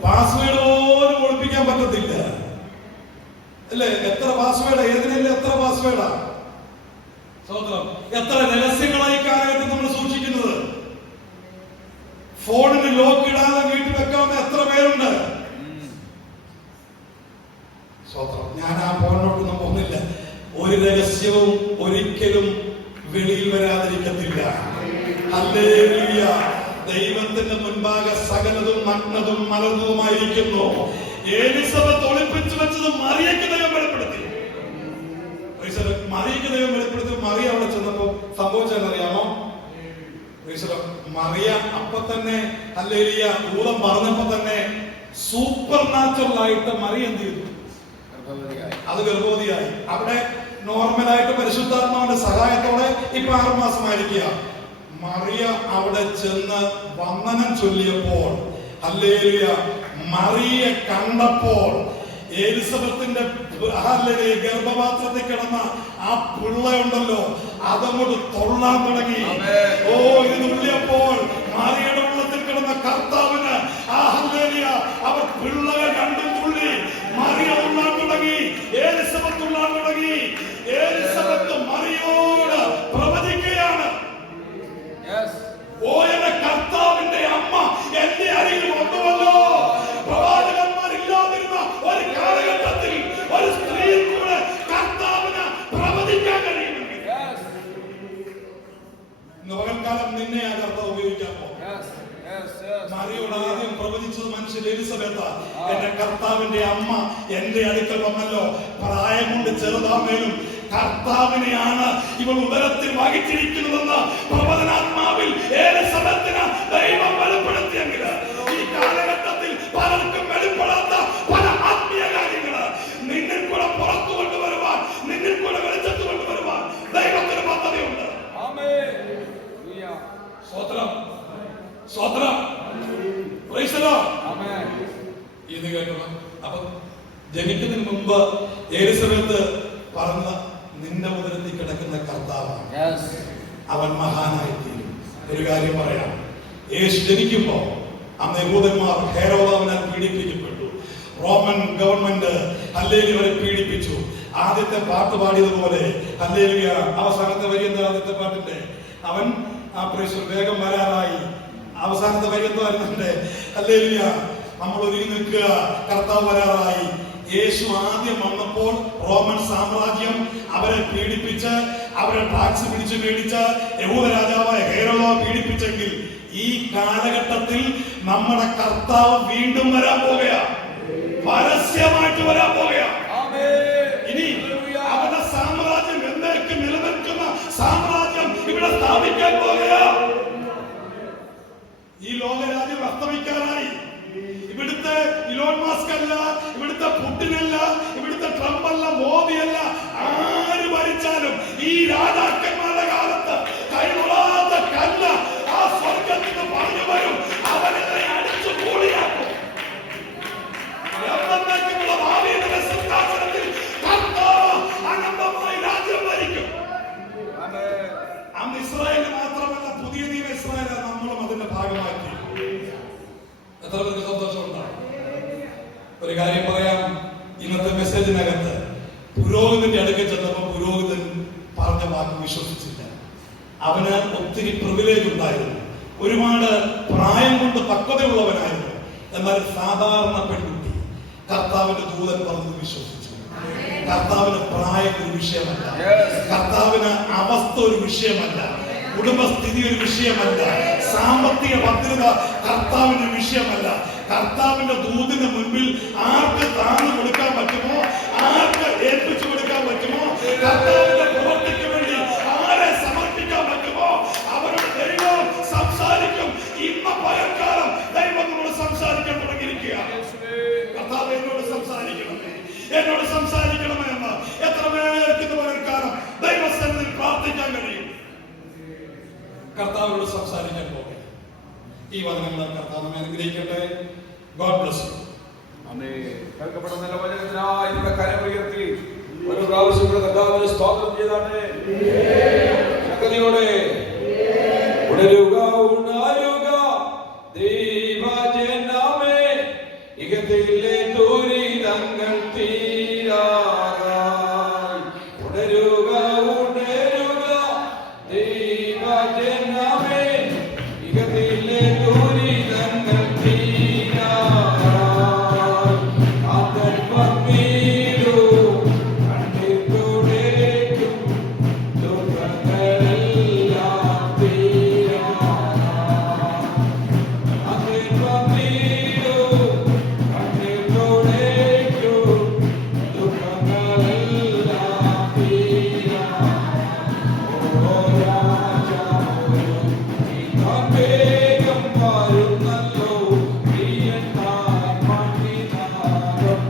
പാസ്വേഡ് പോലും ഒളിപ്പിക്കാൻ പറ്റത്തില്ല അല്ലേ? എത്ര പാസ്വേഡാ, ഏതിനല്ല എത്ര പാസ്വേഡാ. സ്തോത്രം. എത്ര രഹസ്യങ്ങളായി കാലഘട്ടം നമ്മൾ സൂക്ഷിക്കുന്നത്. ഫോണിന് ലോക്ക് ഇടാതെ വീട്ടിൽ വെക്കാവുന്ന എത്ര പേരുണ്ട്. സ്തോത്രം. ഞാൻ ആ ഫോണിലോട്ടൊന്നും പോകുന്നില്ല. ഒരു രഹസ്യവും ഒരിക്കലും വെളിയിൽ വരാതിരിക്കത്തില്ല. ഹല്ലേലൂയ. ദൈവത്തിന്റെ മുൻപാകെ സകലതും നഗ്നതും മലർന്നതുമായിരിക്കുന്നു. എലിസബത്ത് ഒളിപ്പിച്ചു വെച്ചത് മറിയയ്ക്ക് ദൈവം വെളിപ്പെടുത്തി. മറിയയ്ക്ക് ദൈവം വെളിപ്പെടുത്തി. മറിയ അവിടെ ചെന്നപ്പോ സംഭവിച്ചെന്നറിയാമോ? മറിയ അപ്പൊ തന്നെ ഹല്ലേലൂയ ദൂതം പറഞ്ഞപ്പോ തന്നെ സൂപ്പർ നാച്ചുറൽ ആയിട്ട് മറിയ എന്ത് ചെയ്തു? അത് ഗർഭവതിയായി. അവിടെ നോർമലായിട്ട് പരിശുദ്ധാത്മാവിന്റെ സഹായത്തോടെ ഇപ്പൊ 6 മാസമായിരിക്കുക. മറിയ അവിടെ ചെന്ന് വന്ദനം ചൊല്ലിയപ്പോൾ ഹല്ലേലൂയ മറിയെ കണ്ടപ്പോൾ എലിസബത്തിന്റെ ഗർഭപാത്രത്തിൽ കിടന്ന ആ പിള്ളയുണ്ടല്ലോ അതങ്ങോട്ട് തൊള്ളാൻ തുടങ്ങി. ഓ ഇത് തുള്ളിയപ്പോൾ മറിയുടെ ഉള്ളത്തിൽ കിടന്ന കർത്താവിന് ആ ഹല്ലേലൂയ അവർ പിള്ളയെ രണ്ടും തുള്ളി. മറിയ തുള്ളാൻ തുടങ്ങി, എലിസബത്ത് തുള്ളാൻ തുടങ്ങി. എലിസബത്ത് മറിയോട് പ്രവചിക്കുകയാണ്. ഓ എന്റെ കർത്താവിന്റെ അമ്മ എന്റെ അരികിൽ വന്നുവല്ലോ. പ്രവാചകന്മാരില്ലാതിരുന്ന ഒരു കാലഘട്ടത്തിൽ ഒരു സ്ത്രീ കൂടെ കർത്താവിന് പ്രവചിക്കാൻ കഴിയുമെങ്കിൽ ഇന്ന് പകൽക്കാലം നിന്നെ ആ കർത്താവ് ഉപയോഗിക്കാമോ? മറിയോട് ആദ്യം പ്രവചിച്ചത് മനുഷ്യൻ എലിസബത്ത്. എന്റെ കർത്താവിന്റെ അമ്മ എന്റെ അടുക്കൽ വന്നല്ലോ. പ്രായം കൊണ്ട് ചെറുതാമേലും കർത്താവിനെയാണ് ഇവൾ ഉദരത്തിൽ വഹിച്ചിരിക്കുന്നതെന്ന് പ്രവചനാത്മാവിൽ എലിസബത്തിന് ദൈവം വെളിപ്പെടുത്തിയെങ്കിൽ ഈ കാലഘട്ടത്തിൽ പലർക്കും വെളിപ്പെടാത്ത പല ആത്മീയ കാര്യങ്ങള് നിന്നിൽ കൂടെ പുറത്തു കൊണ്ടുവരുവാൻ, നിന്നിൽ കൂടെ വെളിച്ചത്ത് കൊണ്ടുവരുവാൻ ദൈവത്തിന് പദ്ധതിയുണ്ട്. സ്തോത്രം, സ്തോത്രം. ഇത് കേൾക്കണം. അപ്പൊ ജനിക്കുന്നതിന് മുമ്പ് എലിസബത്ത് പറഞ്ഞ നിന്റെ ഉദരത്തിൽ കിടക്കുന്ന കർത്താവാണ്, അവൻ മഹാനായി തീരും. ഒരു കാര്യം പറയാം. യേശു ജനിക്കുമ്പോ അന്ന് യഹൂദന്മാർ ഹെരോദാവിനാൽ പീഡിപ്പിക്കപ്പെട്ടു. റോമൻ ഗവൺമെന്റ് ഹല്ലേലൂയ വരെ പീഡിപ്പിച്ചു. ആദ്യത്തെ പാട്ട് പാടിയതുപോലെ ഹല്ലേലൂയ അവസാനത്തെ വരി എന്താ? ആദ്യത്തെ പാട്ടിന്റെ അവൻ ആ പ്രേക്ഷകർ വേഗം വരാറായി. അവസാനത്തെ വരി എന്തായിരുന്നുണ്ട്? ഹല്ലേലൂയ നമ്മൾ ഒരുങ്ങി നിൽക്കുക, കർത്താവ് വരാറായി. യേശു ആദ്യം വന്നപ്പോൾ റോമൻ സാമ്രാജ്യം അവരെ പീഡിപ്പിച്ച് അവരെ ടാക്സ് പിടിച്ച് മേടിച്ച് യഹൂദ രാജാവായ ഹെരോദാവ് പീഡിപ്പിച്ചെങ്കിൽ ഈ കാലഘട്ടത്തിൽ നമ്മുടെ കർത്താവ് വീണ്ടും വരാൻ പോകുകയാ, പരസ്യമായിട്ട് വരാൻ പോകുകയാ. ഇനി അവരുടെ സാമ്രാജ്യം എന്നേക്കും നിലനിൽക്കുന്ന സാമ്രാജ്യം ഇവിടെ സ്ഥാപിക്കാൻ പോകുകയാ. ഈ ലോകരാജ്യം അസ്തമിക്കാനായി. ഇവിടുത്തെ ഇലോൺ മസ്ക് അല്ല, ഇവിടുത്തെ പുടിനല്ല, ഇവിടുത്തെ ട്രംപ് അല്ല, മോദിയല്ല, ആര് ഭരിച്ചാലും ഈ രാജാക്കന്മാരുടെ കാലത്ത് കൈകൊള്ളാത്ത കല്ല ആ സ്വർഗത്തിന് പറഞ്ഞു വരും. അവനെ അടിച്ചു കൂടിയാക്കും. ഭാവിയുടെ സിംഹാസനത്തിൽ കർത്താവ് അനന്തമായി രാജ്യം ഭരിക്കും. അന്ന് ഇസ്രായേൽ മാത്രമല്ല, പുതിയ നിയമ ഇസ്രായേൽ നമ്മളും അതിന്റെ ഭാഗമാക്കി. എത്ര പേർക്ക് സന്തോഷമുണ്ടാവും? ഒരു കാര്യം പറയാം. ഇന്നത്തെ മെസ്സേജിനകത്ത് പുരോഹിതന്റെ അടുക്കൽ ചെന്നപ്പോൾ പുരോഹിതൻ പറഞ്ഞ വാക്ക് വിശ്വസിച്ചില്ല. അവന് ഒത്തിരി പ്രിവിലേജ് ഉണ്ടായിരുന്നു, ഒരുപാട് പ്രായം കൊണ്ട് പക്വതയുള്ളവനായിരുന്നു. എന്നാൽ സാധാരണ പെൺകുട്ടി കർത്താവിന്റെ ദൂതൻ പറഞ്ഞത് വിശ്വസിച്ചു. കർത്താവിന് പ്രായം ഒരു വിഷയമല്ല, കർത്താവിന് അവസ്ഥ ഒരു വിഷയമല്ല, കുടുംബസ്ഥിതി ഒരു വിഷയമല്ല, സാമ്പത്തിക ഭദ്രത കർത്താവിന്റെ വിഷയമല്ല. കർത്താവിന്റെ ദൂതിന് മുൻപിൽ ആർക്ക് താഴ്ന്നു കൊടുക്കാൻ പറ്റുമോ, ആർക്ക് ഏൽപ്പിച്ചു കൊടുക്കാൻ പറ്റുമോ, കർത്താവിന്റെ പ്രവൃത്തിക്ക് വേണ്ടി ആരെ സമർപ്പിക്കാൻ പറ്റുമോ അവരുടെ ദൈവം സംസാരിക്കും. ഇന്ന് പകൽക്കാലം ദൈവം നമ്മളോട് സംസാരിക്കാൻ തുടങ്ങിയിരിക്കുക. കർത്താവ് എന്നോട് സംസാരിക്കണമേ, എന്നോട് സംസാരിക്കണമേ എന്ന് എത്ര പേർക്ക് ഇന്ന് പകൽക്കാലം ദൈവസന്നിധിയിൽ പ്രാർത്ഥിക്കാൻ കഴിയും? കർത്താവിനോട് സംസാരിക്കാൻ പോകും. ഈ വചനങ്ങൾ കർത്താവ് അനുഗ്രഹിക്കട്ടെ. God bless you. കേൾക്കപ്പെടുന്ന വചനത്തിനായി കരം ഉയർത്തി സ്വാഗതം ചെയ്താട്ടെ. ശക്തിയോടെ ഉണരുക, ഉണരുക ദൈവജനമേ, ഇകത്തിലെ ദുരിതങ്ങൾ തീരാറായി. ഉണരുക, ഉണരുക ദൈവജനമേ, ഇകത്തിലെ ദുരിതങ്ങൾ തീരാറായി. കാതൽ വന്നീടൂ, കണ്ണീർ തുടയ്ക്കും, ദുഃഖങ്ങളെല്ലാം തീരാറായി. കാതൽ വന്നീടൂ, കണ്ണീർ തുടയ്ക്കും, ദുഃഖങ്ങളെല്ലാം തീരാറായി. ഓ രാജാവേ, ഇതാൻ വേഗം വരുന്നല്ലോ, പ്രിയനായി മണ്ണിനാരം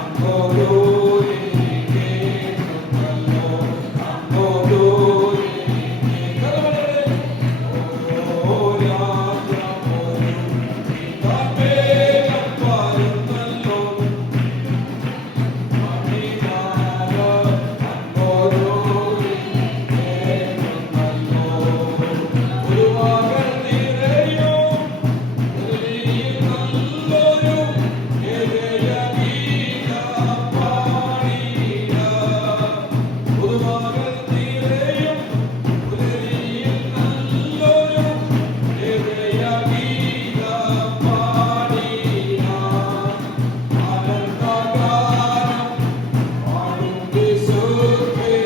അങ്ങോട്ടോരേ കേൾക്കുന്നല്ലോ, അങ്ങോട്ടോരേ കേൾക്കുന്നല്ലോ. ഓ രാജാവേ, ഇതാൻ വേഗം വരുന്നല്ലോ, മണ്ണിനാരം അങ്ങോട്ടോരേ കേൾക്കുന്നല്ലോ. ഒരു മകൾ നിറയും ഉദരിയിൽ നല്ലൊരു ഹൃദയഗീതം പാടിയിട. ഒരു മകൾ നിറയും ഉദരിയിൽ നല്ലൊരു ഹൃദയഗീതം പാടിയിട. ആനന്ദഗാനം പാടും യേശുവേ,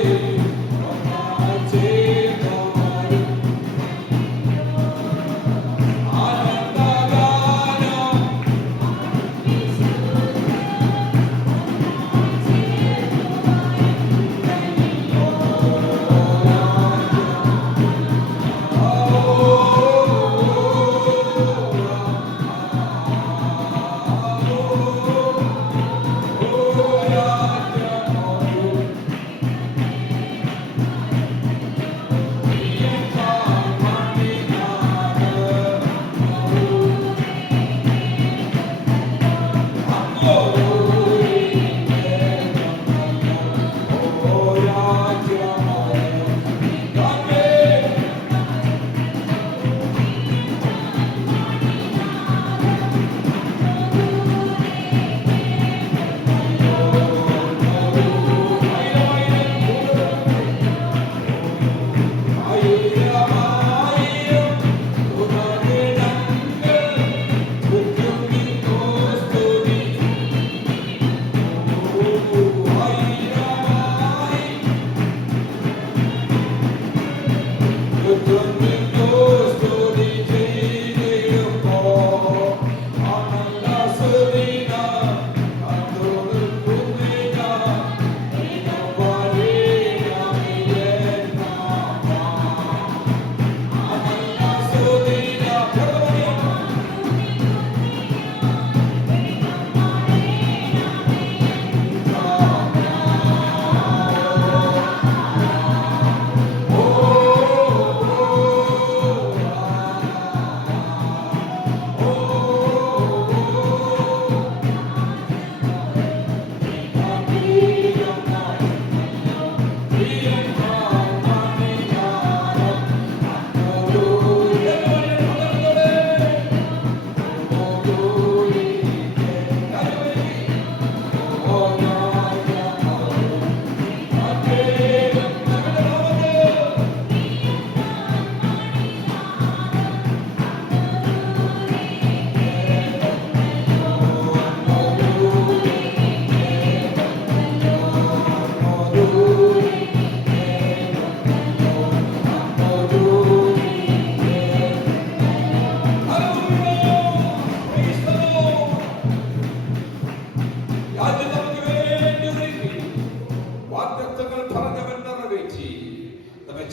ഒന്നായി ചേർന്നവരും. ആനന്ദഗാനം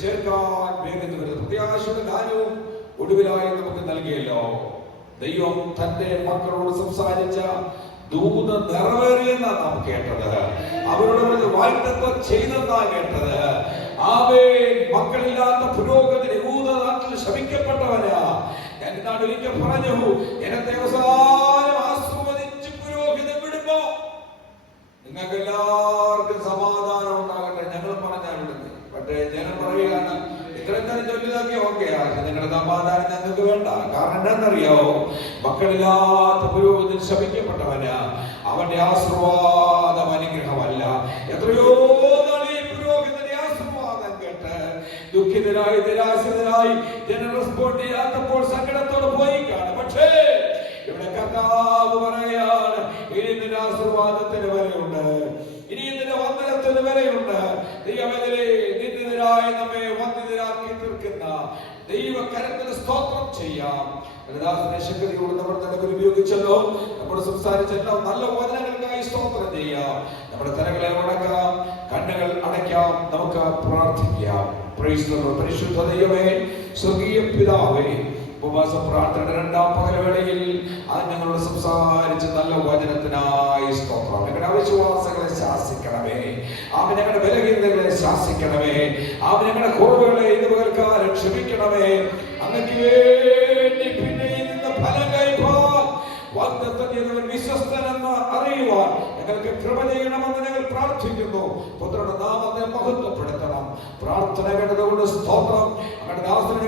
ചേർക്കാൻ വേഗത്തിൽ പ്രത്യാശയുടെ ഗാനവും ഒടുവിലായി നമുക്ക് നൽകിയല്ലോ. ദൈവം തന്റെ മക്കളോട് സംസാരിച്ച ദൂത് നിറവേറിയെന്നാ നാം കേട്ടത്. അവരോട് വാഗ്ദത്തം ചെയ്തെന്നാ കേട്ടത്. ആമേൻ. മക്കളില്ലാത്ത പുരോഗതി യഹൂദ നാട്ടിൽ ശപിക്കപ്പെട്ടവനാ. ഞാൻ ഇന്നാൾ ഒരിക്കൽ പറഞ്ഞു, ജനത്തെ അവസാനം ആസ്വദിച്ച് പുരോഹിതൻ വിടുമ്പോ നിങ്ങൾക്ക് എല്ലാവർക്കും സമാധാനം ഉണ്ടാകട്ടെ. ഞങ്ങൾ പറഞ്ഞ ജനം പറയുകയാണ്, ഇത്രയും ചൊല്ലിതാക്കി ഓക്കെയാ, നിങ്ങളുടെ സമാധാനം ഞങ്ങൾക്ക് വേണ്ട. കാരണം എന്താണെന്നറിയാവോ? മക്കളില്ലാത്ത പുരോഹിതൻ ശപിക്കപ്പെട്ടവന് അവന്റെ ആശീർവാദം അനുഗ്രഹമല്ല. എത്രയോ നാളീ പുരോഹിതന്റെ ആശീർവാദം കേട്ട് ദുഃഖിതരായി നിരാശിതരായി ജനം റെസ്പോണ്ട് ചെയ്യാത്തപ്പോൾ സങ്കടത്തോടെ പോയി കാണും. പക്ഷേ ഇവിടെ കർത്താവ് പറയാണ്, ഇനി നിന്റെ ആശീർവാദത്തിന് വിലയുണ്ട്, ഇനി നിന്റെ വന്ദനത്തിന് വിലയുണ്ട്. ദൈവമെതിരെ നിന്ദിതരായി നമ്മെ വന്ദിതരാക്കി തീർക്കുന്ന ദൈവകരത്തിന് സ്തോത്രം ചെയ്യാം. ശക്തിയോട് നമ്മൾ തന്നെ ഉപയോഗിച്ചല്ലോ. നമ്മൾ സംസാരിച്ചല്ലോ. നല്ല വചനങ്ങൾക്കായി സ്തോത്രം ചെയ്യാം. നമ്മുടെ തലകളെ ഉണക്കാം, കണ്ണുകൾ അടയ്ക്കാം, നമുക്ക് പ്രാർത്ഥിക്കാം. പരിശുദ്ധ ദൈവമേ, സ്വർഗീയ പിതാവേ, ഉപവാസ പ്രാർത്ഥനയുടെ രണ്ടാം പകൽവേളയിൽ അത് ഞങ്ങളോട് സംസാരിച്ച് നല്ല വചനത്തിനായി സ്തോത്രം. ഞങ്ങളുടെ അവിശ്വാസങ്ങളെ ശാസിക്കണമേ, അവൻ ഞങ്ങളുടെ ബലഹീനതകളെ ശാസിക്കണമേ, അവൻ ഞങ്ങളുടെ കുറവുകളെ ഇന്ന് പകൽക്കാലം ക്ഷമിക്കണമേ. അങ്ങക്ക് വേണ്ടി പിന്നെ ഇതിന്റെ ഫലം കൈപ്പാൻ വാഗ്ദത്തം വിശ്വസ്തനെന്ന് അറിയുവാൻ ഞങ്ങൾക്ക് കൃപ ചെയ്യണമെന്ന് ഞങ്ങൾ പ്രാർത്ഥിക്കുന്നു. പുത്രന്റെ നാമത്തെ മഹത്വപ്പെടുത്തണം. പ്രാർത്ഥന കേട്ടതുകൊണ്ട് സ്തോത്രം. ഞങ്ങളുടെ ദാസനെ